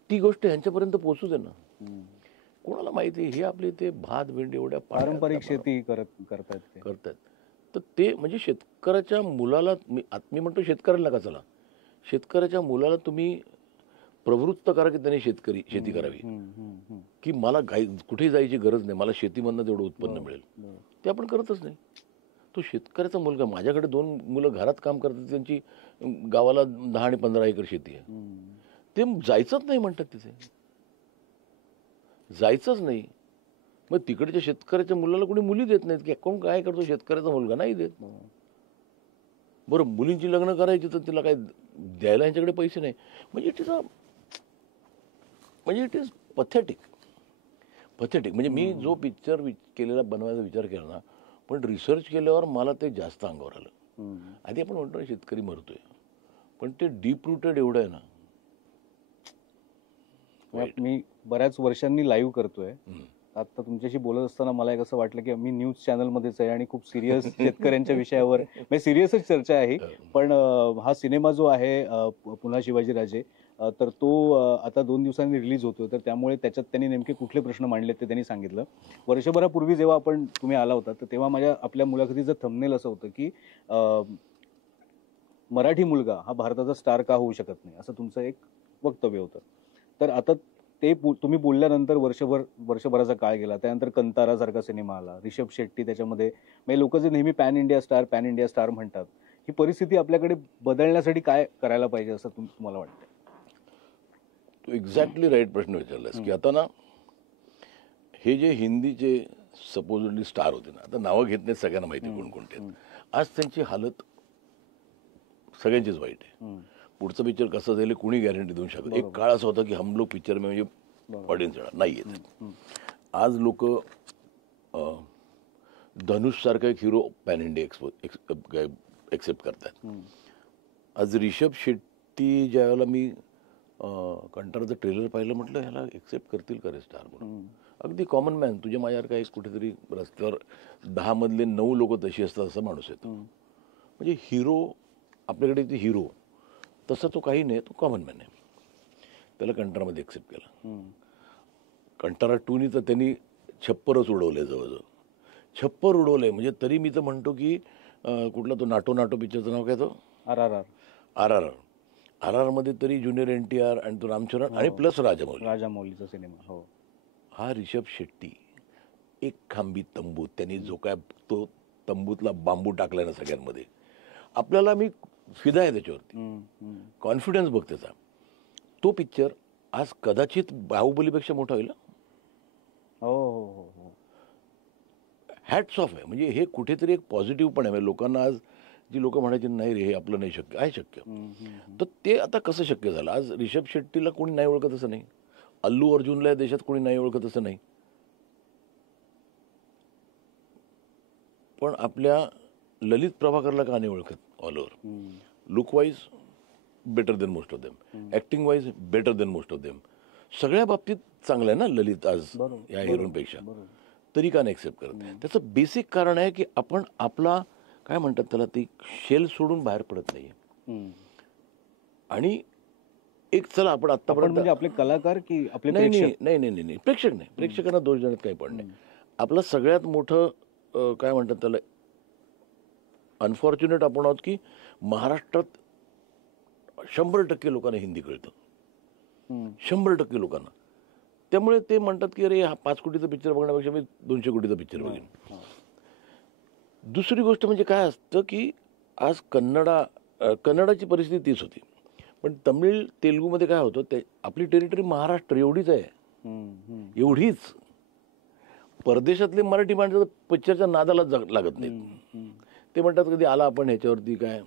ती गोष्ट ह्यांच्यापर्यंत पोहोचू दे ना. कोणाला माहिती, हे आपले ते भात भेंडी एवढ्या पारंपरिक शेती करतायत. तर ते म्हणजे शेतकऱ्याच्या मुलाला, मी म्हणतो शेतकऱ्याला का, चला शेतकऱ्याच्या मुलाला तुम्ही प्रवृत्त करा की त्यांनी शेती करावी, की मला कुठेही जायची गरज नाही, मला शेतीमधनं तेवढं उत्पन्न मिळेल. ते आपण करतच नाही. तो शेतकऱ्याचा मुलगा, माझ्याकडे 2 मुलं घरात काम करतात, त्यांची गावाला 10 आणि 15 एकर शेती आहे. ते जायचंच नाही म्हणतात, तिथे जायचंच नाही. मग तिकडच्या शेतकऱ्याच्या मुलाला कोणी मुली देत नाहीत, की कोण काय करतो, शेतकऱ्याचा मुलगा नाही देत. बरं, मुलींची लग्न करायची तर तिला काय द्यायला ह्यांच्याकडे पैसे नाही. म्हणजे इट इज पथेटिक. म्हणजे मी जो पिक्चर केलेला बनवायचा विचार केला ना, पण रिसर्च केल्यावर मला ते जास्त अंगावर आलं. आधी आपण म्हणतो ना शेतकरी मरतोय, पण ते डीप रूटेड एवढं आहे ना. मी बऱ्याच वर्षांनी लाईव्ह करतोय. आता तुमच्याशी बोलत असताना मला एक असं वाटलं की मी न्यूज चॅनलमध्येच आहे आणि खूप सिरियस शेतकऱ्यांच्या विषयावर म्हणजे सिरियसच चर्चा आहे. पण हा सिनेमा जो आहे पुन्हा शिवाजीराजे, तर तो आता 2 दिवसांनी रिलीज होतोय. तर त्यामुळे त्याच्यात त्यांनी नेमके कुठले प्रश्न मांडले ते त्यांनी सांगितलं. वर्षभरापूर्वी जेव्हा तुम्ही आला होता, तर तेव्हा आपल्या मुलाखतीचं थंबनेल असं होतं की मराठी मुलगा हा भारताचा स्टार का होऊ शकत नाही, असं तुमचं एक वक्तव्य होतं. तर आता ते तुम्ही बोलल्यानंतर वर्षभराचा काळ गेला. त्यानंतर कंतारा सारखा सिनेमा आला, रिषभ शेट्टी त्याच्यामध्ये. म्हणजे लोक जे नेहमी पॅन इंडिया स्टार म्हणतात, ही परिस्थिती आपल्याकडे बदलण्यासाठी काय करायला पाहिजे असं तुम्हाला वाटतं? तू एक्झॅक्टली राईट प्रश्न विचारलास, की आता ना हे जे हिंदीचे सपोजली स्टार होते ना, आता नावं घेत नाहीत, सगळ्यांना माहिती कोणकोणते आहेत. आज त्यांची हालत सगळ्यांचीच वाईट आहे. पुढचं पिक्चर कसं जाईल कुणी गॅरंटी देऊ शकत. एक काळ असा होता की हम लोग पिक्चर में म्हणजे ऑडियन्स नाही येत. आज लोक धनुष सारखा एक हिरो पॅन इंडिया एक्सेप्ट करतात. आज रिषभ शेट्टी ज्यावेळेला मी कंटाराचं ट्रेलर पाहिलं, म्हटलं ह्याला एक्सेप्ट करतील का रे स्टार म्हणून. अगदी कॉमन मॅन, तुझ्या माझ्यासारखा एक कुठेतरी रस्त्यावर 10 मधले 9 लोक तशी असतात असा माणूस येतो. म्हणजे हिरो आपल्याकडे ते हिरो तसा तो काही नाही, तो कॉमन मॅन आहे. त्याला कंटारामध्ये एक्सेप्ट केला. कंटारा 2नी तर त्यांनी छप्परच उडवले, जवळजवळ छप्पर उडवले. म्हणजे तरी मी तर म्हणतो की कुठला तो नाटो पिक्चरचं नाव काय, तो RRR मध्ये तरी ज्युनियर NTR आणि तो रामचरण आणि प्लस राजामौलीचा सिनेमा. हो, हा रिषभ शेट्टी एक खांबी तंबूत, त्यांनी जो काय तो तंबूतला बांबू टाकला ना सगळ्यांमध्ये, आपल्याला मी फिदा आहे त्याच्यावरती. कॉन्फिडन्स बघ त्याचा. तो पिक्चर आज कदाचित बाहुबलीपेक्षा मोठा होईल. हॅट्स ऑफ आहे. म्हणजे हे कुठेतरी एक पॉझिटिव्ह पण आहे. लोकांना आज जी लोक म्हणायची नाही रे हे आपलं नाही शक्य, आहे शक्य. तर ते आता कसं शक्य झालं? आज रिषभ शेट्टीला कोणी नाही ओळखत असं नाही, अल्लू अर्जुनला या देशात कोणी नाही ओळखत असं नाही, पण आपल्या ललित प्रभाकरला का नाही ओळखत? All over look wise better than most of them, acting wise better than most of them, सगळ्या बाबतीत चांगलं आहे ना ललित आज या हिरोपेक्षा. तरी का नाही एक्सेप्ट करत? त्याचं बेसिक कारण आहे की आपण आपला काय म्हणतात त्याला, ती शेल सोडून बाहेर पडत नाहीये. आणि एक चला आपण आतापर्यंत म्हणजे आपले कलाकार की आपले नाही प्रेक्षक नाही, प्रेक्षकांना दोष देण्यात काही पण नाही. आपलं सगळ्यात मोठं काय म्हणतात त्याला अनफॉर्च्युनेट आपण आहोत की महाराष्ट्रात 100% लोकांना हिंदी कळतं, हम्म. 100% लोकांना. त्यामुळे ते म्हणतात की अरे हा 5 कोटीचा पिक्चर बघण्यापेक्षा मी 200 कोटीचा पिक्चर बघेन. दुसरी गोष्ट म्हणजे काय असतं की आज कन्नडाची परिस्थिती तीच होती, पण तमिळ तेलुगूमध्ये काय होतं, ते आपली टेरिटरी महाराष्ट्र एवढीच आहे, एवढीच. परदेशातले मराठी माणसं पिक्चरच्या नादाला लागत नाहीत. ते म्हणतात कधी आला आपण ह्याच्यावरती काय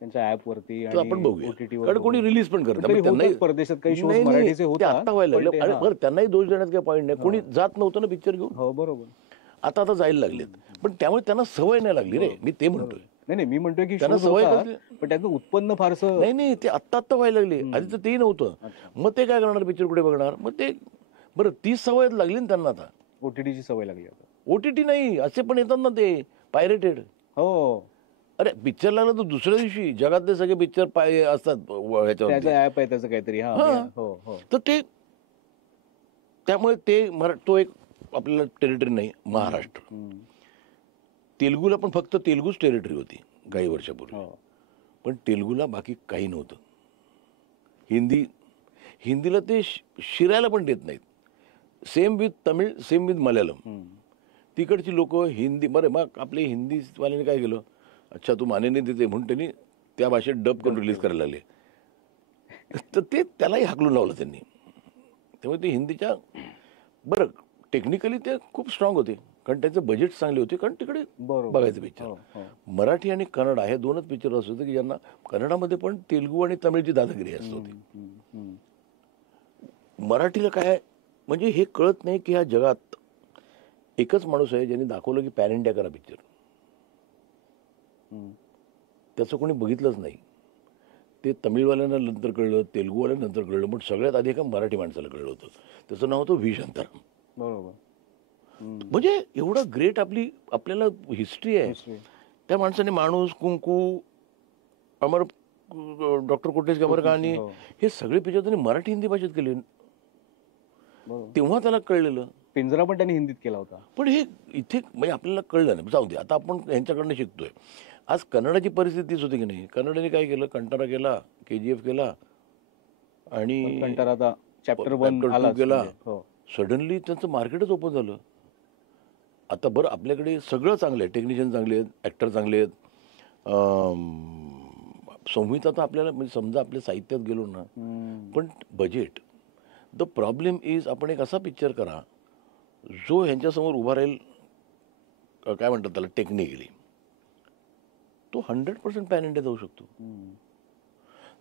त्यांच्या ऍप वरती तर आपण बघूया, OTT वर कारण कोणी रिलीज पण करतं. तरी त्यांनाही होतात परदेशात काही shows नाही, नाही, मराठीचे ते होतात, आता व्हायला पण लागले. ते- अरे बरं, त्यांनाही दोष देण्यात काही पॉईंट नाही. कोणी जात नव्हतं ना पिक्चर घेऊन, हो बरोबर. आता जायला लागलेत. पण त्यामुळे त्यांना सवय नाही लागली रे, मी ते म्हणतोय. नाही मी म्हणतोय की त्यांना shows सवय होतात, कसली? पण त्याचं उत्पन्न फारसं नाही नाही, ते आत्ता व्हायला लागले. आधी तर तेही नव्हतं. मग ते काय करणार, पिक्चर कुठे बघणार. मग ते बरं, ती सवय लागली ना त्यांना. आता OTTची सवय लागली आता. OTT नाही, असे पण येतात ना ते पायरेटेड. हो, अरे पिक्चर लागला तर दुसऱ्या दिवशी जगातले सगळे पिक्चर असतात ह्याच्यावर. त्याचं ऍप आहे त्याचं काहीतरी. हा. हो हो. तर ते त्यामुळे ते तो एक आपल्याला टेरिटरी नाही महाराष्ट्र. तेलुगूला पण फक्त तेलुगूच टेरिटरी होती काही वर्षापूर्वी, हो. पण तेलुगूला बाकी काही नव्हतं. हिंदीला ते शिरायला पण देत नाहीत. Same with Tamil, same with Malayalam. तिकडची लोक हिंदी, बरं मग आपले हिंदीवाल्याने काय केलं, अच्छा तू माने नाही देते म्हणून त्यांनी त्या भाषेत डब करून रिलीज करायला लागले. तर ते त्यालाही हाकलून लावलं त्यांनी. त्यामुळे ते हिंदीच्या बरं टेक्निकली ते खूप स्ट्रॉंग होते, कारण त्यांचे बजेट चांगले होते, कारण तिकडे बघायचं पिक्चर. मराठी आणि कन्नडा हे दोनच पिक्चर असत होते की ज्यांना कन्नडामध्ये पण तेलुगू आणि तमिळची दादागिरी असत होती. मराठीला काय म्हणजे हे कळत नाही की ह्या जगात एकच माणूस आहे ज्यांनी दाखवलं की पॅन इंडिया करा पिक्चर. त्याचं कोणी बघितलंच नाही. ते तमिळवाल्यांना नंतर कळलं, तेलुगूवाल्यांना नंतर कळलं, पण सगळ्यात आधी एका मराठी माणसाला कळलं होतं. त्याचं नाव होतं व्ही शांताराम. बरोबर. म्हणजे एवढं ग्रेट आपल्याला हिस्ट्री आहे. त्या माणसाने माणूस, कुंकू, अमर, डॉक्टर कोटेच अमर कहाणी, हे सगळे पिक्चर त्यांनी मराठी हिंदी भाषेत केले. तेव्हा त्याला कळलेलं. पिंजरा पण त्यांनी हिंदीत केला होता. पण हे इथे म्हणजे आपल्याला कळलं नाही. जाऊ दे, आता आपण यांच्याकडनं शिकतोय. आज कन्नडाची परिस्थितीच होती की नाही. कन्नडाने काय केलं, कंटारा केला, KGF केला आणि कंटारा आता चॅप्टर 1 2 केला. हो. सडनली त्यांचं मार्केटच ओपन झालं. आता बरं आपल्याकडे सगळं चांगलं आहे, टेक्निशियन चांगले आहेत, ॲक्टर चांगले आहेत. संहिता तर आपल्याला म्हणजे समजा आपल्या साहित्यात गेलो ना, पण बजेट. द प्रॉब्लेम इज आपण एक असा पिक्चर करा जो ह्यांच्यासमोर उभा राहील, काय म्हणतात त्याला टेक्निकली, तो 100% पॅन इंडिया जाऊ शकतो.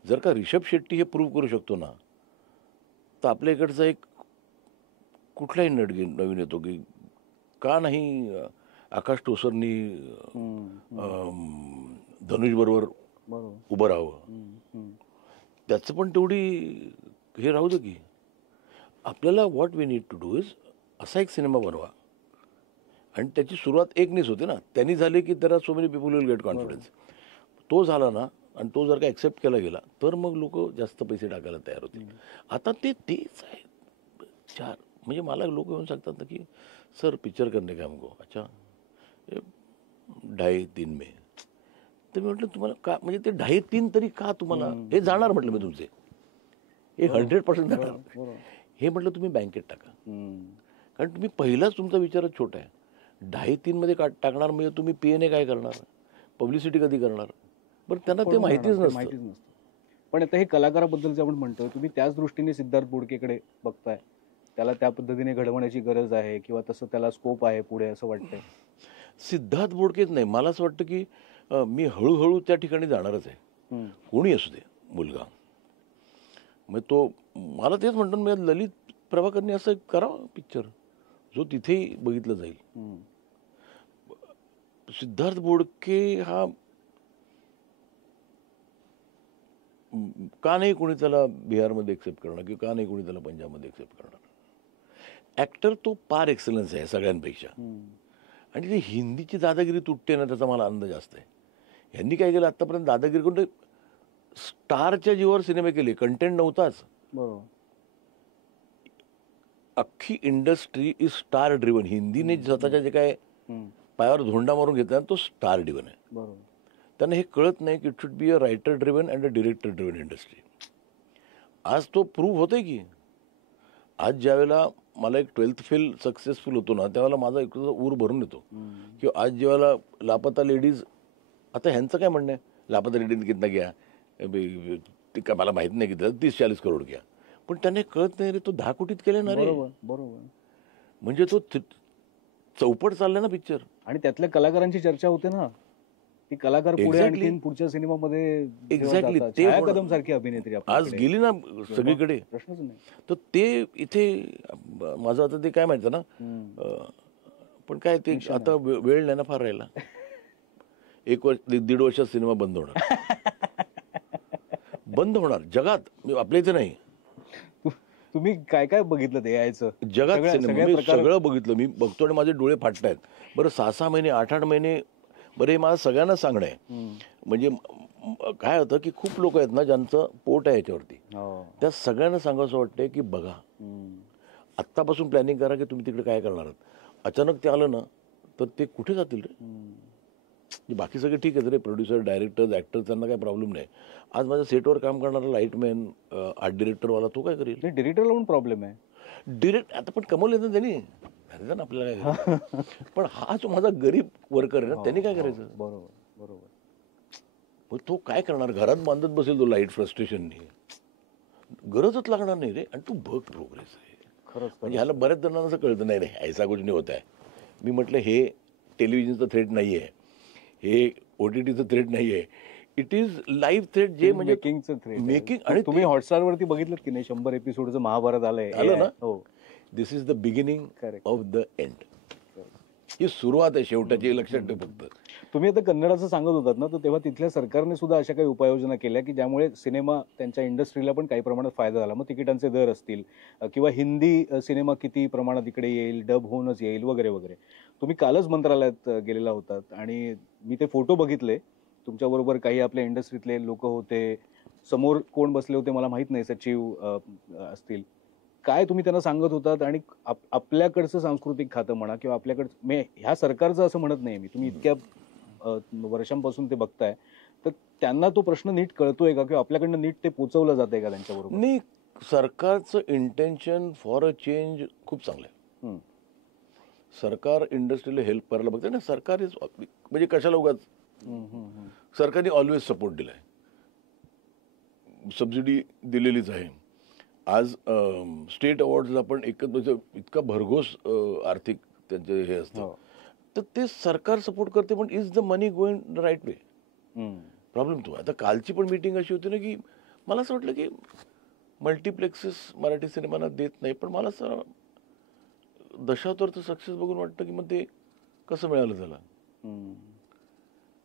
जर का ऋषभ शेट्टी हे प्रूव्ह करू शकतो ना, तर आपल्या इकडचा एक कुठलाही नवीन येतो की का नाही आकाश टोसरनी धनुष बरोबर उभं राहावं. त्याचं पण तेवढी हे राहू दे की आपल्याला what we need to do is असा एक सिनेमा बनवा. आणि त्याची सुरुवात एकनीच होते ना, त्यांनी झाली की त्याला so many people will get confidence. तो झाला ना, आणि तो जर का ॲक्सेप्ट केला गेला तर मग लोक जास्त पैसे टाकायला तयार होतील. आता तेच आहे. म्हणजे मला लोक येऊन सांगतात ना की सर पिक्चर करणे का हमको, अच्छा 2.5-3 में. तर मी म्हटलं तुम्हाला का, म्हणजे ते 2.5-3 तरी का तुम्हाला हे जाणार, म्हटलं मी तुमचे हे 100% जाणार. हे म्हटलं तुम्ही बँकेत टाका, कारण तुम्ही पहिलाच तुमचा विचारच छोटा आहे. 2.5-3 मध्ये टाकणार म्हणजे तुम्ही PNA काय करणार, पब्लिसिटी कधी करणार. बरं त्यांना ते माहितीच नसतं. पण आता हे कलाकाराबद्दलचं आपण म्हणतोय, तुम्ही त्याच दृष्टीने सिद्धार्थ बोडकेकडे बघताय, त्याला त्या पद्धतीने घडवण्याची गरज आहे किंवा तसं त्याला स्कोप आहे पुढे असं वाटतंय? सिद्धार्थ बोडकेच नाही, मला असं वाटतं की मी हळूहळू त्या ठिकाणी जाणारच आहे. कोणी असू दे मुलगा, मग तो मला तेच म्हणतो, मी ललित प्रभाकरने असं करावं पिक्चर जो तिथेही बघितलं जाईल. सिद्धार्थ बोडके हा का नाही कोणी त्याला बिहारमध्ये एक्सेप्ट करणार किंवा का नाही कोणी त्याला पंजाबमध्ये एक्सेप्ट करणार. ॲक्टर तो पार एक्सलन्स आहे सगळ्यांपेक्षा. आणि ती हिंदीची दादागिरी तुटते ना, त्याचा मला आनंद जास्त आहे. ह्यांनी काय केलं आतापर्यंत, दादागिरी करून स्टारच्या जीवावर सिनेमे केले, कंटेंट नव्हताच. अख्खी इंडस्ट्री इज स्टार ड्रिव्हन. हिंदीने स्वतःच्या जे काय पायावर धोंडा मारून घेतला तो स्टार ड्रिव्हन आहे. त्यांना हे कळत नाही की it should be a writer driven and a director driven industry. आज तो प्रूव्ह होतोय की आज ज्यावेळेला मला एक 12th फेल सक्सेसफुल होतो ना, त्यावेळेला माझा एक ऊर भरून येतो की आज जेव्हा लापता लेडीज, आता ह्यांचं काय म्हणणं आहे, लापता लेडीज कितना घ्या, ते काय मला माहित नाही किती, 30-40 करोड घ्या. पण त्यांना कळत नाही रे, तो 10 कोटीत केले ना रे. बरोबर. म्हणजे तो चौपट चाललाय ना पिक्चर. आणि त्यातल्या कलाकारांची चर्चा होते ना, ती कलाकार पुढे Exactly. आणखीन पुढच्या सिनेमामध्ये Exactly. ते छाया होणं- कदम सारखी अभिनेत्री आज आपल्याकडे. गेली ना सगळीकडे. प्रश्नच नाही. तर ते इथे माझं आता ते काय माहिती ना, पण काय ते आता वेळ नाही ना फार राहिला. 1 वर्ष 1.5 वर्षात सिनेमा बंद होणार. बंद होणार जगात, आपल्या इथे नाही, तुम्ही काय काय बघितलं ते यायचं जगात सिनेमा. मी सगळं बघितलं, मी बघतो आणि माझे डोळे फाटतायत. बरं 6-6 महिने 8-8 महिने, बरं हे मला सगळ्यांना सांगणं आहे. म्हणजे काय होतं की खूप लोक आहेत ना ज्यांचं पोट आहे याच्यावरती, त्या सगळ्यांना सांगावं वाटतंय की बघा, आत्तापासून प्लॅनिंग करा की तुम्ही तिकडे काय करणार आहात. अचानक ते आलं ना तर ते कुठे जातील रे. बाकी सगळे ठीक आहेत रे, प्रोड्युसर, डायरेक्टर, ऍक्टर, त्यांना काही प्रॉब्लेम नाही. आज माझ्या सेटवर काम करणारा लाईटमॅन, आर्ट डिरेक्टरवाला, तो काय करेल. डिरेक्टरला पण प्रॉब्लेम आहे. डिरेक्ट आता पण कमवले ना त्यांनी, ना आपल्याला काय. पण हा जो माझा गरीब वर्कर आहे ना, त्यांनी काय करायचं. बरोबर. मग तो काय करणार, घरात बांधत बसेल तो लाईट फ्रस्ट्रेशननी, गरजच लागणार नाही रे. आणि तू बघ प्रोग्रेस आहे खरंच. म्हणजे ह्याला बऱ्याच जणांना असं कळतं नाही रे, ऐसा कुछ नाही होत आहे. मी म्हटलं हे टेलिव्हिजनचं थ्रेट नाही आहे, हे OTTचं थ्रेट नाही आहे, इट इज लाईव्ह थ्रेट, जे म्हणजे मेकिंगचं थ्रेट. मेकिंग. आणि तुम्ही हॉटस्टार वरती बघितलं की नाही 100 एपिसोडचं महाभारत आलंय. आलं ना. हो, this is the beginning Correct. Of the end. ही सुरुवात आहे शेवटाची, हे लक्षात ठेव फक्त. तुम्ही आता कन्नडाचं सांगत होतात ना, तर तेव्हा तिथल्या सरकारने सुद्धा अशा काही उपाययोजना केल्या की ज्यामुळे सिनेमा त्यांच्या इंडस्ट्रीला पण काही प्रमाणात फायदा झाला. मग तिकिटांचे दर असतील किंवा हिंदी सिनेमा किती प्रमाणात इकडे येईल, डब होऊनच येईल वगैरे वगैरे. तुम्ही कालच मंत्रालयात गेलेला होतात आणि मी ते फोटो बघितले. तुमच्याबरोबर काही आपल्या इंडस्ट्रीतले लोक होते, समोर कोण बसले होते मला माहित नाही, सचिव असतील. काय तुम्ही त्यांना सांगत होतात. आणि आपल्याकडचं सांस्कृतिक खातं म्हणा किंवा आपल्याकडचं, ह्या सरकारचं असं म्हणत नाही मी, तुम्ही इतक्या वर्षांपासून ते बघताय, तर त्यांना तो प्रश्न नीट कळतोय का किंवा आपल्याकडनं नीट ते पोचवलं जातंय का त्यांच्याबरोबर. नाही, सरकारचं इंटेन्शन फॉर अ चेंज खूप चांगलं आहे. सरकार इंडस्ट्रीला हेल्प करायला बघते ना. सरकार इज म्हणजे कशाला उगाच, सरकारने ऑलवेज सपोर्ट दिलाय, सबसिडी दिलेलीच आहे. आज स्टेट अवॉर्ड्सला पण इतका भरघोस आर्थिक त्यांचे हे असतं, तर ते सरकार सपोर्ट करते. पण is the money going the right way. Problem तो. आता कालची पण मीटिंग अशी होती ना की मला असं वाटलं की मल्टिप्लेक्सेस मराठी सिनेमांना देत नाही, पण मला असं दशावतारचं सक्सेस बघून वाटतं की मग ते कसं मिळालं त्याला.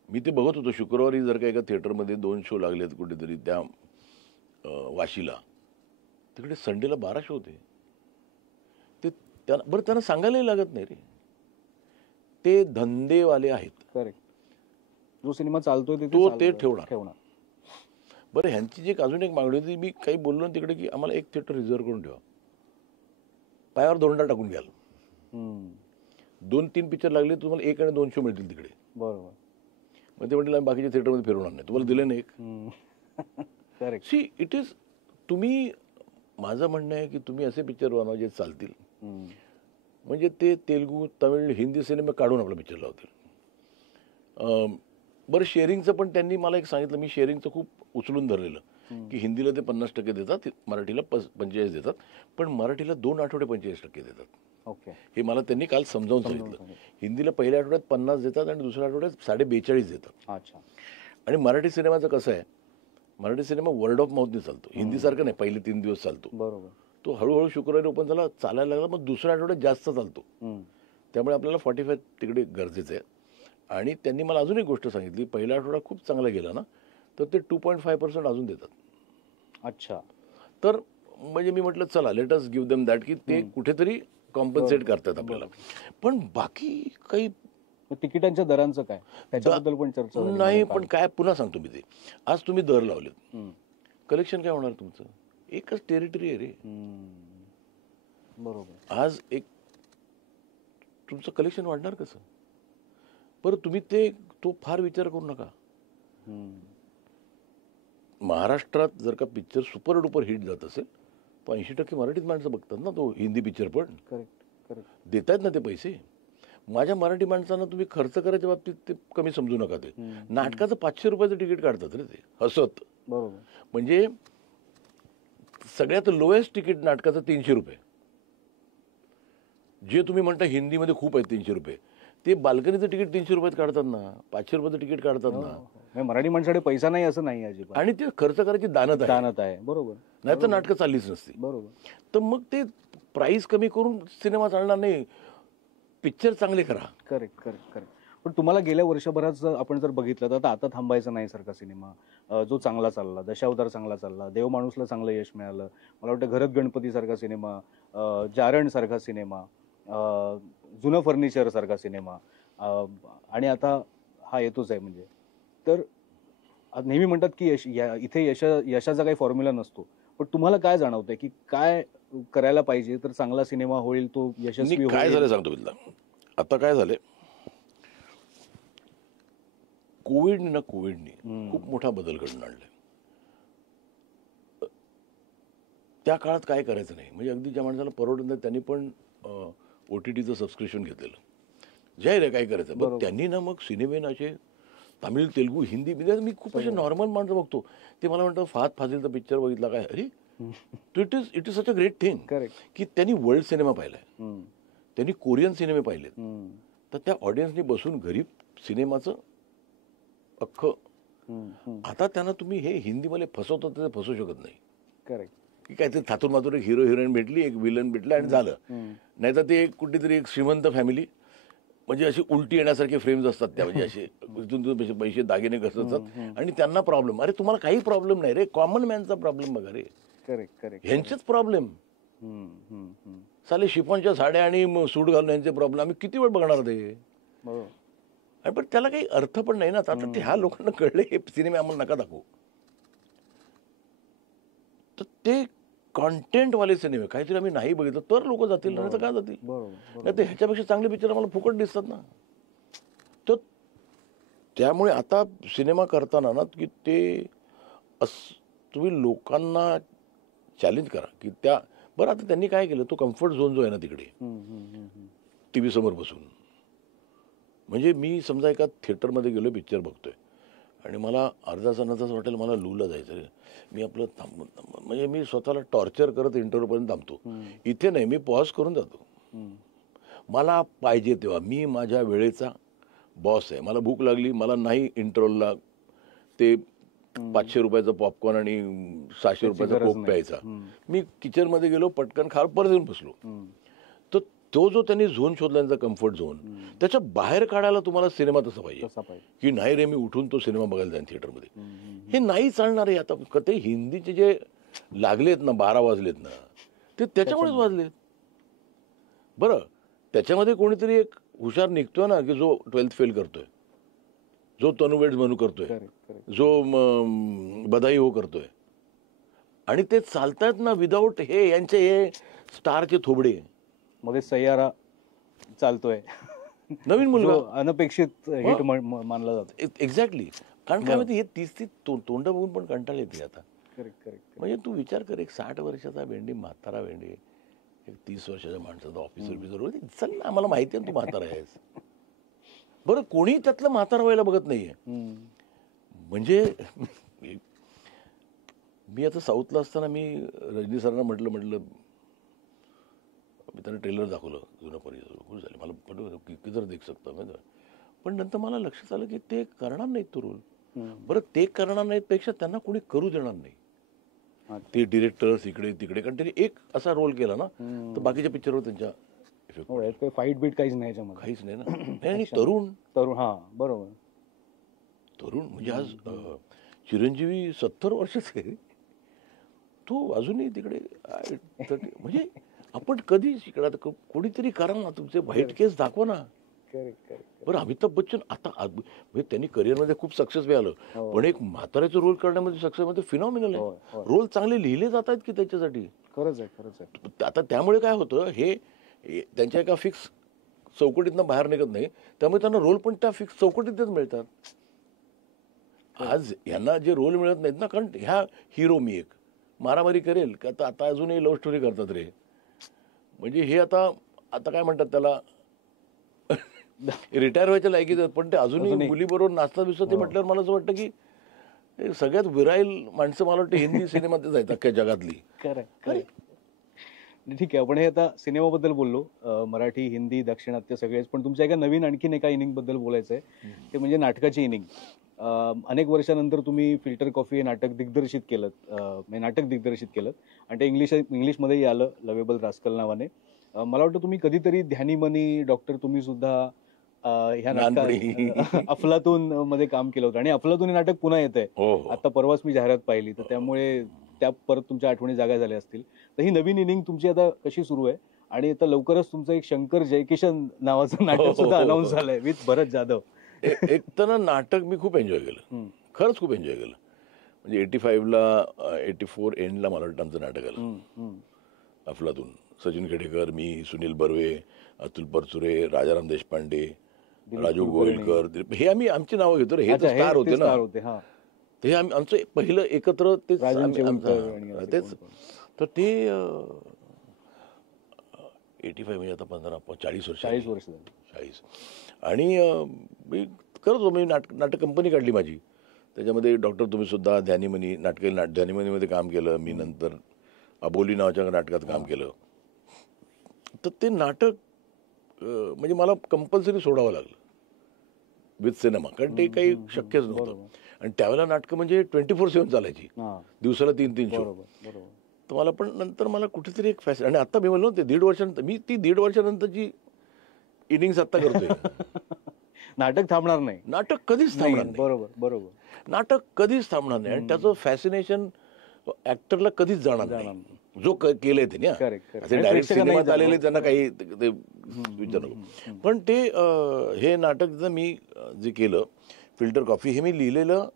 मी ते बघत होतो शुक्रवारी, जर का एका थिएटरमध्ये 2 शो लागलेत कुठेतरी त्या वाशीला, तिकडे संडेला 12 शो होते. ते बरं त्यांना सांगायलाही लागत नाही रे, ते धंदेवाले आहेत. करेक्ट. जो सिनेमा चालतोय तो ते ठेवणार. बरं ह्यांची जी अजून एक मागणी होती, मी काही बोललो ना तिकडे की आम्हाला एक थिएटर रिझर्व्ह करून ठेवा, पायावर दोंडा टाकून घ्याल. 2-3 पिक्चर लागले तुम्हाला 1 आणि 2 शो मिळतील तिकडे. बरोबर. मग ते म्हटलं बाकीच्या थिएटरमध्ये फिरवणार नाही, तुम्हाला दिलं नाही एक. करेक्ट. सी इट इज, तुम्ही, माझं म्हणणं आहे की तुम्ही असे पिक्चर बनवा जे चालतील. म्हणजे ते तेलुगू, तमिळ, हिंदी सिनेमे काढून आपला पिक्चर लावतील. बरं शेअरिंगचं पण त्यांनी मला एक सांगितलं, मी शेअरिंगचं खूप उचलून धरलेलं की हिंदीला ते 50% देतात, मराठीला 45 देतात, पण मराठीला 2 आठवडे 45% देतात. ओके. हे मला त्यांनी काल समजावून सांगितलं. हिंदीला पहिल्या आठवड्यात 50 देतात आणि दुसऱ्या आठवड्यात 42.5 देतात. अच्छा. आणि मराठी सिनेमाचं कसं आहे, मराठी सिनेमा वर्ड ऑफ माउथने चालतो, हिंदीसारखं नाही पहिले 3 दिवस चालतो. बरोबर. तो हळूहळू शुक्रवारी ओपन झाला, चालायला लागला, मग दुसऱ्या आठवड्यात जास्त चालतो. त्यामुळे आपल्याला 45 तिकडे गरजेचं आहे. आणि त्यांनी मला अजून एक गोष्ट सांगितली, पहिला आठवडा खूप चांगला गेला ना तर ते 2.5% अजून देतात. अच्छा. तर म्हणजे मी म्हटलं चला let us give them that, की ते कुठेतरी कॉम्पन्सेट करतात आपल्याला. पण बाकी काही तिकिटांच्या दरांचं काय, त्याच्याबद्दल पण चर्चा झाली नाही. पण काय पुन्हा सांगतो मी, ते आज तुम्ही दर लावलेत, कलेक्शन काय होणार तुमचं. एकच टेरिटरी आहे रे. बरोबर. आज एक तुमचं कलेक्शन वाढणार कसं. बरं तुम्ही तो फार विचार करू नका. महाराष्ट्रात जर का पिक्चर सुपर डुपर हिट जात असेल तर 80% मराठीत माणसं बघतात ना तो हिंदी पिक्चर. पण करेक्ट करेक्ट. देतायत ना ते पैसे. माझ्या मराठी माणसांना तुम्ही खर्च करायच्या बाबतीत ते कमी समजू नका. ते नाटकाचं 500 रुपयाचं तिकीट काढतात रे ते हसत. बरोबर. म्हणजे सगळ्यात लोएस्ट तिकीट नाटकाचं 300 रुपये. जे तुम्ही म्हणता हिंदीमध्ये खूप आहे 300 रुपये, ते बाल्कनीचं तिकीट 300 रुपयात काढतात ना, 500 रुपयाचं तिकीट काढतात ना. मराठी माणसाकडे पैसा नाही असं नाही अजिबात. आणि ते खर्च करायची दानत आहे. बरोबर. नाही तर नाटकं चाललीच नसती. बरोबर. तर मग ते प्राइस कमी करून सिनेमा चालणार नाही. पिक्चर चांगले करा. Correct correct correct. पण तुम्हाला गेल्या वर्षभरात आपण जर बघितलं तर आता थांबायचं नाही सारखा सिनेमा जो चांगला चालला, दशावतार चांगला चालला, देव माणूसला चांगलं यश मिळालं, मला वाटतं घरत गणपती सारखा सिनेमा, जारण सारखा सिनेमा, जुनं फर्निचर सारखा सिनेमा, आणि आता हा येतोच आहे. म्हणजे तर नेहमी म्हणतात की इथे यशाचा काही फॉर्म्युला नसतो. पण तुम्हाला काय जाणवतंय की काय करायला पाहिजे तर चांगला सिनेमा होईल, तो यशस्वी होईल? काय झालं सांगतो तुला. आता काय झालंय, कोविडने खूप मोठा बदल घडून आणलाय. त्या काळात काय करायचं नाही, म्हणजे अगदी ज्या माणसाला परवडत नाही त्यांनी पण OTTचं सबस्क्रिप्शन घेतलेलं. जाहीर आहे काय करायचं. पण त्यांनी ना मग सिनेमे असे तामिळ, तेलुगू, हिंदी, मी खूप असे नॉर्मल माणसं बघतो ते मला म्हणतात फात फाजीलचा पिक्चर बघितला काय. अरे it is such a great thing की त्यांनी वर्ल्ड सिनेमा पाहिलाय, त्यांनी कोरियन सिनेमे पाहिलेत. तर त्या ऑडियन्सनी बसून घरी सिनेमाचं अख्खं. आता त्यांना तुम्ही हे हिंदीमध्ये फसवता तर फसवू शकत नाही. करेक्ट. की काहीतरी थातून मातून एक हिरो हिरोईन भेटली, एक विलन भेटला आणि झालं. नाहीतर ते एक कुठलीतरी एक श्रीमंत फॅमिली, म्हणजे अशी उलटी येण्यासारखे फ्रेम्स असतात त्या, म्हणजे असे इथून पैसे दागिने घसरतात आणि त्यांना प्रॉब्लेम. अरे तुम्हाला काही प्रॉब्लेम नाही रे, कॉमन मॅनचा प्रॉब्लेम बघा रे. Correct correct. ह्यांचेच प्रॉब्लेम. साले शिफॉनच्या साड्या आणि सूट घालून यांचे प्रॉब्लेम आम्ही किती वेळ बघणार ते. पण त्याला काही अर्थ पण नाही ना. आता ते ह्या लोकांना कळले हे सिनेमे आम्हाला नका दाखवू. तर ते कॉन्टेंटवाले सिनेमे काहीतरी आम्ही नाही बघितलं तर लोक जातील, नाही तर का जातील. नाही तर ह्याच्यापेक्षा चांगले पिक्चर आम्हाला फुकट दिसतात ना. तर त्यामुळे आता सिनेमा करताना ना की ते तुम्ही लोकांना चॅलेंज करा की त्या बरं. आता त्यांनी काय केलं, तो कम्फर्ट झोन जो आहे ना तिकडे TV समोर बसून, म्हणजे मी समजा एका थिएटरमध्ये गेलो, पिक्चर बघतोय आणि मला अर्धा तासाचं वाटेल मला लूला जायचं, मी आपलं म्हणजे मी स्वतःला टॉर्चर करत इंटरव्ह्यूपर्यंत थांबतो. इथे नाही, मी पॉज करून जातो. मला पाहिजे तेव्हा. मी माझ्या वेळेचा बॉस आहे. मला भूक लागली, मला नाही इंटरव्ह्यूला ते 500 रुपयाचा पॉपकॉर्न आणि 600 रुपयाचा कोक प्यायचा. मी किचनमध्ये गेलो, पटकन खाल, परत येऊन बसलो. तर तो जो त्यांनी झोन शोधला, त्यांचा कम्फर्ट झोन, त्याच्या बाहेर काढायला तुम्हाला सिनेमा तसा पाहिजे की नाही रे मी उठून तो सिनेमा बघायला जाईन थिएटरमध्ये. हे नाही चालणार आहे. आता ते हिंदीचे जे लागलेत ना 12 वाजलेत ना, ते त्याच्यामुळेच वाजलेत. बरं, त्याच्यामध्ये कोणीतरी एक हुशार निघतोय ना की जो 12th फेल करतोय, जो तनु वेड्स म्हणू करतोय, जो बधाई हो करतोय, आणि ते चालतायत ना विदाऊट हे यांचे हे स्टारचे थोबडे. मध्ये सय्यारा चालतोय, नवीन मुलगा, अनपेक्षित हिट मानला जातो. एक्झॅक्टली. कारण काय माहिती, हे 30 तोंड बघून पण कंटाळ येते आता. म्हणजे तू विचार कर, एक 60 वर्षाचा भेंडी, म्हातारा भेंडी, एक 30 वर्षाच्या माणसाचा ऑफिसर बिझर, चल ना आम्हाला माहिती आहे तू म्हातारा आहेस. बरं, कोणी त्यातलं म्हातारा व्हायला बघत नाहीये. म्हणजे मी आता साऊथला असताना मी रजनी सरांना म्हटलं मी त्यांना ट्रेलर दाखवलं जुनं परिचय, खुश झाले. मला म्हटलं किती जर देख सकता. पण नंतर मला लक्षात आलं की ते करणार नाहीत तो रोल. बरं, ते करणार नाहीत पेक्षा त्यांना कोणी करू देणार नाही. ते डिरेक्टर्स इकडे तिकडे, कारण त्यांनी एक असा रोल केला ना तर बाकीच्या पिक्चरवर त्यांच्या इफेक्ट. फाईट बीट काहीच नाही याच्यामध्ये. काहीच नाही ना. आणि तरुण, हा बरोबर, तरुण म्हणजे आज चिरंजीवी 70 वर्षाचे, तो अजूनही तिकडे. म्हणजे आपण कधी शिकणार, कोणीतरी करा ना, तुमचे व्हाईट केस दाखवा ना. बरं, अमिताभ बच्चन आता म्हणजे त्यांनी करिअरमध्ये खूप सक्सेस मिळालं, पण एक म्हाताऱ्याचा रोल करण्यामध्ये सक्सेस मध्ये फिनॉमिनल आहे. रोल चांगले लिहिले जात आहेत की त्याच्यासाठी. खरंच आहे. आता त्यामुळे काय होतं, हे त्यांच्या एका फिक्स चौकटीतनं बाहेर निघत नाही, त्यामुळे त्यांना रोल पण त्या फिक्स चौकटीतच मिळतात. आज यांना जे रोल मिळत नाहीत ना, कारण ह्या हिरो मी एक मारामारी करेल का, तर आता अजूनही लव्ह स्टोरी करतात रे. म्हणजे हे आता आता काय म्हणतात त्याला, रिटायर व्हायच्या लायकीत आहेत, पण ते अजूनही मुलीबरोबर नाचतात बिसतात. ते म्हटल्यावर मला असं वाटतं की हे सगळ्यात विराईल माणसं मला वाटतं हिंदी सिनेमातच आहेत अख्ख्या जगातली. खरं. ठीक आहे, आपण हे आता सिनेमाबद्दल बोललो, मराठी, हिंदी, दाक्षिणात्य सगळेच. पण तुमच्या एका नवीन आणखीन एका इनिंग बद्दल बोलायचं आहे, ते म्हणजे नाटकाची इनिंग. अनेक वर्षानंतर तुम्ही फिल्टर कॉफी हे नाटक दिग्दर्शित केलं, आणि ते इंग्लिशमध्येही आलं, लवेबल रास्कल नावाने. मला वाटतं तुम्ही कधीतरी ध्यानीमनी, डॉक्टर तुम्ही सुद्धा ह्या नाटकात अफलातून मध्ये काम केलं होतं, आणि अफलातून हे नाटक पुन्हा येत आहे. आता परवाच मी जाहिरात पाहिली, तर त्यामुळे त्या परत तुमच्या आठवणी जागा झाल्या असतील. तर ही नवीन इनिंग तुमची आता कशी सुरू आहे? आणि आता लवकरच तुमचं एक शंकर जयकिशन नावाचं नाटक सुद्धा अनाऊन्स झालंय विथ भरत जाधव. एक तर ना नाटक मी खूप एन्जॉय केलं, खरंच खूप एन्जॉय केलं. म्हणजे 85ला 84 एंडला मला वाटतं आमचं नाटक आलं अफलातून. सचिन खेडेकर, मी, सुनील बर्वे, अतुल परचुरे, राजाराम देशपांडे, राजू गोविलकर, हे आमची नावं घेतो रे. हे तर स्टार होते ना. ते आमचं पहिलं एकत्र तेच. तर ते 85 म्हणजे आता 40 वर्ष. आणि मी करत होतो. मी नाटक कंपनी काढली माझी, त्याच्यामध्ये डॉक्टर तुम्ही सुद्धा, ध्यानीमनी, ध्यानीमनीमध्ये काम केलं मी. नंतर अबोली नावाच्या नाटकात काम केलं. तर ते नाटक म्हणजे मला कंपल्सरी सोडावं लागलं विथ सिनेमा, कारण ते काही शक्यच नव्हतं. आणि त्यावेळेला नाटकं म्हणजे 24/7 चालायची, दिवसाला 3-3 शो. तर मला पण नंतर मला कुठेतरी एक आणि आता मी म्हणलो ते 1.5 वर्षानंतर, मी ती 1.5 वर्षानंतरची इनिंग्स आता करतोय. नाटक थांबणार नाही, नाटक कधीच थांबणार नाही. बरोबर. नाटक कधीच थांबणार नाही, आणि त्याचं फॅसिनेशन ऍक्टरला कधीच जाणार नाही, जो केलंय ते. डायरेक्ट सिनेमात आलेले त्यांना काही ते विचार नको. पण ते हे नाटक मी जे केलं फिल्टर कॉफी, हे मी लिहिलेलं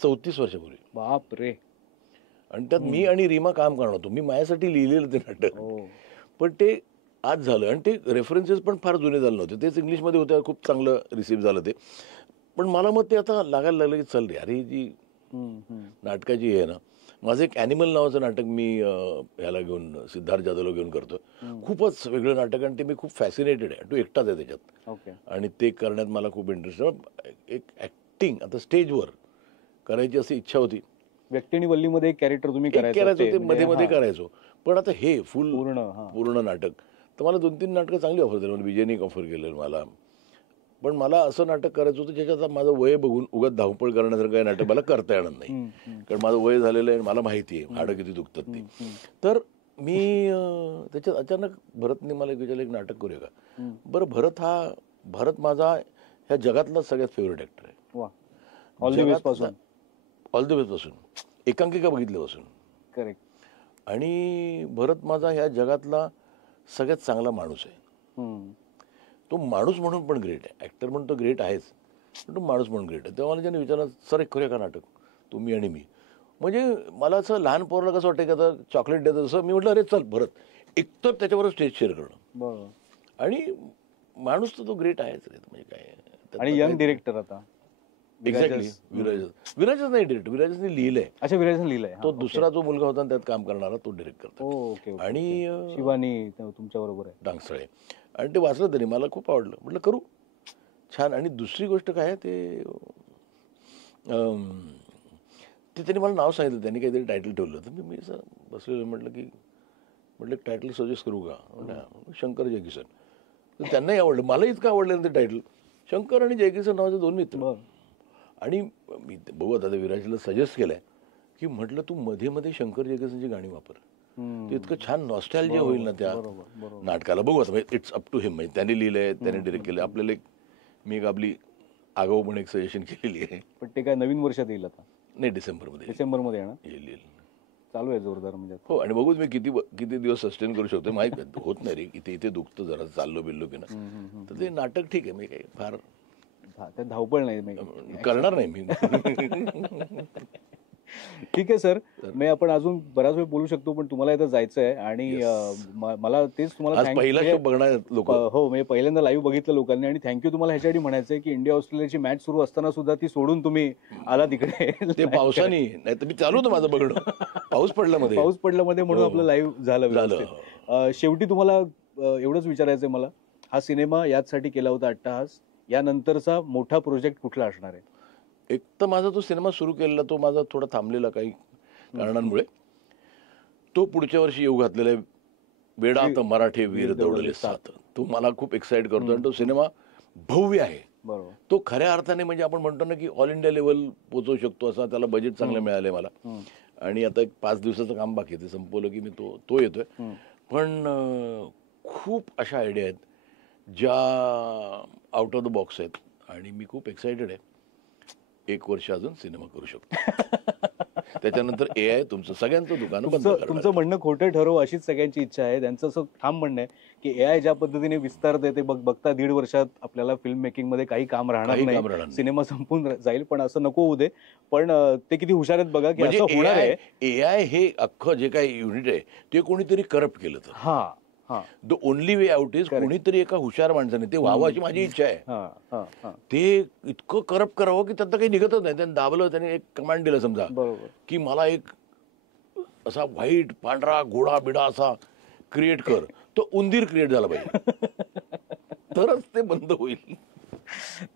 34 वर्षापूर्वी. बाप रे. आणि त्यात मी आणि रीमा काम करणार होतो. मी माझ्यासाठी लिहिलेलं ते नाटक, पण ते आज झालं. आणि ते रेफरन्सेस पण फार जुने झाले नव्हते, तेच इंग्लिशमध्ये होते. खूप चांगलं रिसीव्ह झालं ते. पण मला मग ते आता लागायला लागलं की चल रे, अरे जी नाटकाची आहे ना. माझं एक ॲनिमल नावाचं नाटक मी ह्याला घेऊन, सिद्धार्थ जाधवला घेऊन करतो. खूपच वेगळं नाटक, आणि ते मी खूप फॅसिनेटेड आहे. तो एकटाच आहे त्याच्यात, आणि ते करण्यात मला खूप इंटरेस्ट. एक ॲक्टिंग आता स्टेजवर करायची अशी इच्छा होती. व्यक्ती आणि वल्लीमध्ये एक कॅरेक्टर तुम्ही करायचो, ते मध्ये मध्ये करायचो. पण आता हे पूर्ण नाटक. तर मला 2-3 नाटकं चांगली ऑफर झाली. मला विजयने एक ऑफर केलं मला. पण मला असं नाटक करायचं होतं ज्याच्यात माझं वय बघून उगाच धावपळ करण्यासारखं काही नाटक मला करता येणार नाही, कारण माझं वय झालेलं आहे, मला माहिती आहे हाडं किती दुखतात ती. तर मी त्याच्यात अचानक भरतने मला विचारलं एक नाटक करूया का. बरं, भरत माझा ह्या जगातला सगळ्यात फेवरेट ॲक्टर आहे. ऑल द वेज पासून, एकांकिका बघितल्यापासून. करेक्ट. आणि भरत माझा ह्या जगातला सगळ्यात चांगला माणूस आहे. तो माणूस म्हणून पण ग्रेट आहे, ॲक्टर म्हणून तो ग्रेट आहेच, पण तो माणूस म्हणून ग्रेट आहे. तेव्हा मला ज्याने विचारलं, सर एक करूया का नाटक, तुम्ही आणि मी. म्हणजे मला असं लहान पोराला कसं वाटतं की आता चॉकलेट द्यायचं, तसं मी म्हटलं अरे चल भरत, एकतर त्याच्याबरोबर स्टेज शेअर करणं, आणि माणूस तर तो ग्रेट आहेच रे. म्हणजे काय. आणि यंग डिरेक्टर आता. एक्झॅक्टली. विराजच नाही डिरेक्टर, विराजने लिहिलंय. अच्छा, विराजने लिहिलंय. तो दुसरा जो मुलगा होता त्यात काम करणारा, तो डिरेक्ट करतो. आणि शिवानी तुमच्या बरोबर आहे, डांगसळे. आणि ते वाचलं तरी मला खूप आवडलं. म्हटलं करू, छान. आणि दुसरी गोष्ट काय आहे ते त्यांनी मला नाव सांगितलं, त्यांनी काहीतरी टायटल ठेवलं. तर मी असं बसलेलं, म्हटलं टायटल सजेस्ट करू का. म्हटलं शंकर जयकिशन. तर त्यांनाही आवडलं, मलाही इतकं आवडलं ते टायटल. शंकर आणि जयकिशन नावाचे 2 मित्र. आणि मी बघू आता विराजला सजेस्ट केलंय की म्हटलं तू मध्ये मध्ये शंकर जयकिशनची गाणी वापर, ते इतकं छान नॉस्टॅल्जिया होईल ना त्या नाटकाला. बघू आता, इट्स अप टू हिम. म्हणजे त्यांनी लिहिलंय, त्यांनी डिरेक्ट केलं. आपल्याला मी एक आपली आगाऊ पण एक सजेशन केलेली आहे. पण ते काय नवीन वर्षात येईल आता? नाही, डिसेंबरमध्ये येईल. चालू आहे जोरदार म्हणजे. हो. आणि बघूच मी किती दिवस सस्टेन करू शकतो. माहिती होत नाही रे, इथे दुखतं जरा, चाललो बिल्लो की ना. तर ते नाटक ठीक आहे, मी काही फार धावपळ नाही करणार नाही मी. ठीक आहे सर, मी आपण अजून बराच वेळ बोलू शकतो, पण तुम्हाला इथं जायचं आहे आणि मला तेच तुम्हाला आज पहिला शो बघणार लोक. हो, म्हणजे पहिल्यांदा लाईव्ह बघितलं लोकांनी आणि थँक्यू तुम्हाला ह्याच्यासाठी म्हणायचंय की इंडिया ऑस्ट्रेलियाची मॅच सुरू असताना सुद्धा ती सोडून तुम्ही आला तिकडे. ते पावसाने, नाही तर मी चालू होतं माझं बघणं. पाऊस पडला मध्ये. पाऊस पडला मध्ये म्हणून आपलं लाईव्ह झालं. शेवटी तुम्हाला एवढंच विचारायचंय मला, हा सिनेमा याचसाठी केला होता अट्टहास, यानंतरचा मोठा प्रोजेक्ट कुठला असणार आहे? एक तर माझा तो सिनेमा सुरू केलेला तो माझा थोडा थांबलेला काही कारणांमुळे, तो पुढच्या वर्षी येऊ घातलेला आहे, वेडात मराठे वीर दौडले साथ. तो मला खूप एक्साइट करतो आणि तो सिनेमा भव्य आहे. बरोबर. तो खऱ्या अर्थाने म्हणजे आपण म्हणतो ना की ऑल इंडिया लेवल पोहोचवू शकतो असा त्याला बजेट चांगलं मिळालंय मला. आणि आता एक 5 दिवसाचं काम बाकी आहे, ते संपवलं की मी तो येतोय. पण खूप अशा आयडिया आहेत ज्या आउट ऑफ द बॉक्स आहेत आणि मी खूप एक्सायटेड आहे. 1 वर्ष अजून सिनेमा करू शकतो. त्याच्यानंतर AI तुमचं सगळ्यांचं दुकान बंद करणार. तुमचं म्हणणं खोटं ठरव अशीच सगळ्यांची इच्छा आहे. त्यांचं असं ठाम म्हणणं आहे की AI ज्या पद्धतीने विस्तारते ते बघता 1.5 वर्षात आपल्याला फिल्म मेकिंग मध्ये काही काम राहणार नाही, सिनेमा संपून जाईल. पण असं नको होऊ दे. पण ते किती हुशार आहेत बघा की असं होणार आहे. AI हे अख्खं जे काही युनिट आहे ते कोणीतरी करप्ट केलं तर. हा, the only way out is कोणीतरी एका हुशार माणसाने ते व्हावं अशी माझी इच्छा आहे. ते इतकं करप्ट करावं की त्यात काही निघतच नाही. त्यांनी दाबलं, त्याने एक कमांड दिलं समजा की मला एक असा व्हाईट पांढरा घोडा बिडा असा क्रिएट कर, तो उंदीर क्रिएट झाला पाहिजे, तरच ते बंद होईल.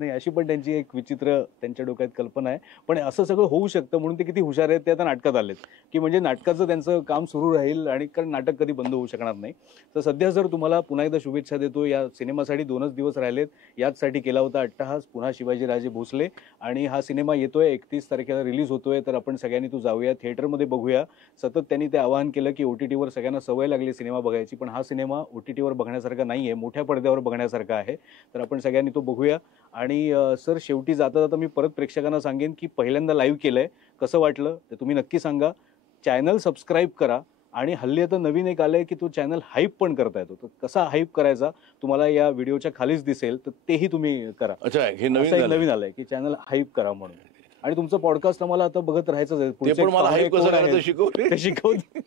नाही, अशी पण त्यांची एक विचित्र त्यांच्या डोक्यात कल्पना आहे. पण असं सगळं होऊ शकतं म्हणून ते किती हुशार आहेत ते आता नाटकात आलेत की म्हणजे नाटकाचं त्यांचं काम सुरू राहील आणि कारण नाटक कधी बंद होऊ शकणार नाही. तर सध्या जर तुम्हाला पुन्हा एकदा शुभेच्छा देतो. या सिनेमासाठी 2च दिवस राहिलेत. याचसाठी केला होता अट्टहास, पुन्हा शिवाजीराजे भोसले. आणि हा सिनेमा येतोय 31 तारखेला रिलीज होतोय. तर आपण सगळ्यांनी तो जाऊया, थिएटरमध्ये बघूया. सतत त्यांनी ते आवाहन केलं की OTTवर सगळ्यांना सवय लागली सिनेमा बघायची, पण हा सिनेमा OTTवर बघण्यासारखा नाहीये, मोठ्या पडद्यावर बघण्यासारखा आहे. तर आपण सगळ्यांनी तो बघूया. आणि सर, शेवटी जाता जाता मी परत प्रेक्षकांना सांगेन की पहिल्यांदा लाईव्ह केलंय, कसं वाटलं ते तुम्ही नक्की सांगा. चॅनल सबस्क्राईब करा. आणि हल्ली आता नवीन एक आलंय की तो चॅनल हाईप पण करता येतो. तर कसा हाईप करायचा तुम्हाला या व्हिडिओच्या खालीच दिसेल, तर तेही तुम्ही करा. अच्छा, हे नवीन आलंय की चॅनल हाईप करा म्हणून. आणि तुमचं पॉडकास्ट आम्हाला आता बघत राहायचंच आहे. शिकवते.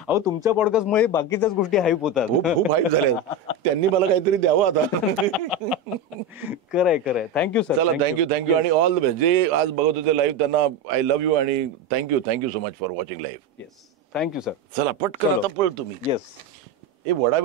अहो, तुमच्या पॉडकास्टमुळे बाकीच्याच गोष्टी हाईप होतात. खूप हाईप झाल्या. त्यांनी मला काहीतरी द्यावं आता. खरंय. Thank you sir. चला, थँक्यू आणि ऑल द बेस्ट. जे आज बघत होते लाईव्ह त्यांना आय लव्ह यू आणि thank you so much for watching live. Yes, thank you sir. चला, पटकन आता पळ तुम्ही. येस. वडा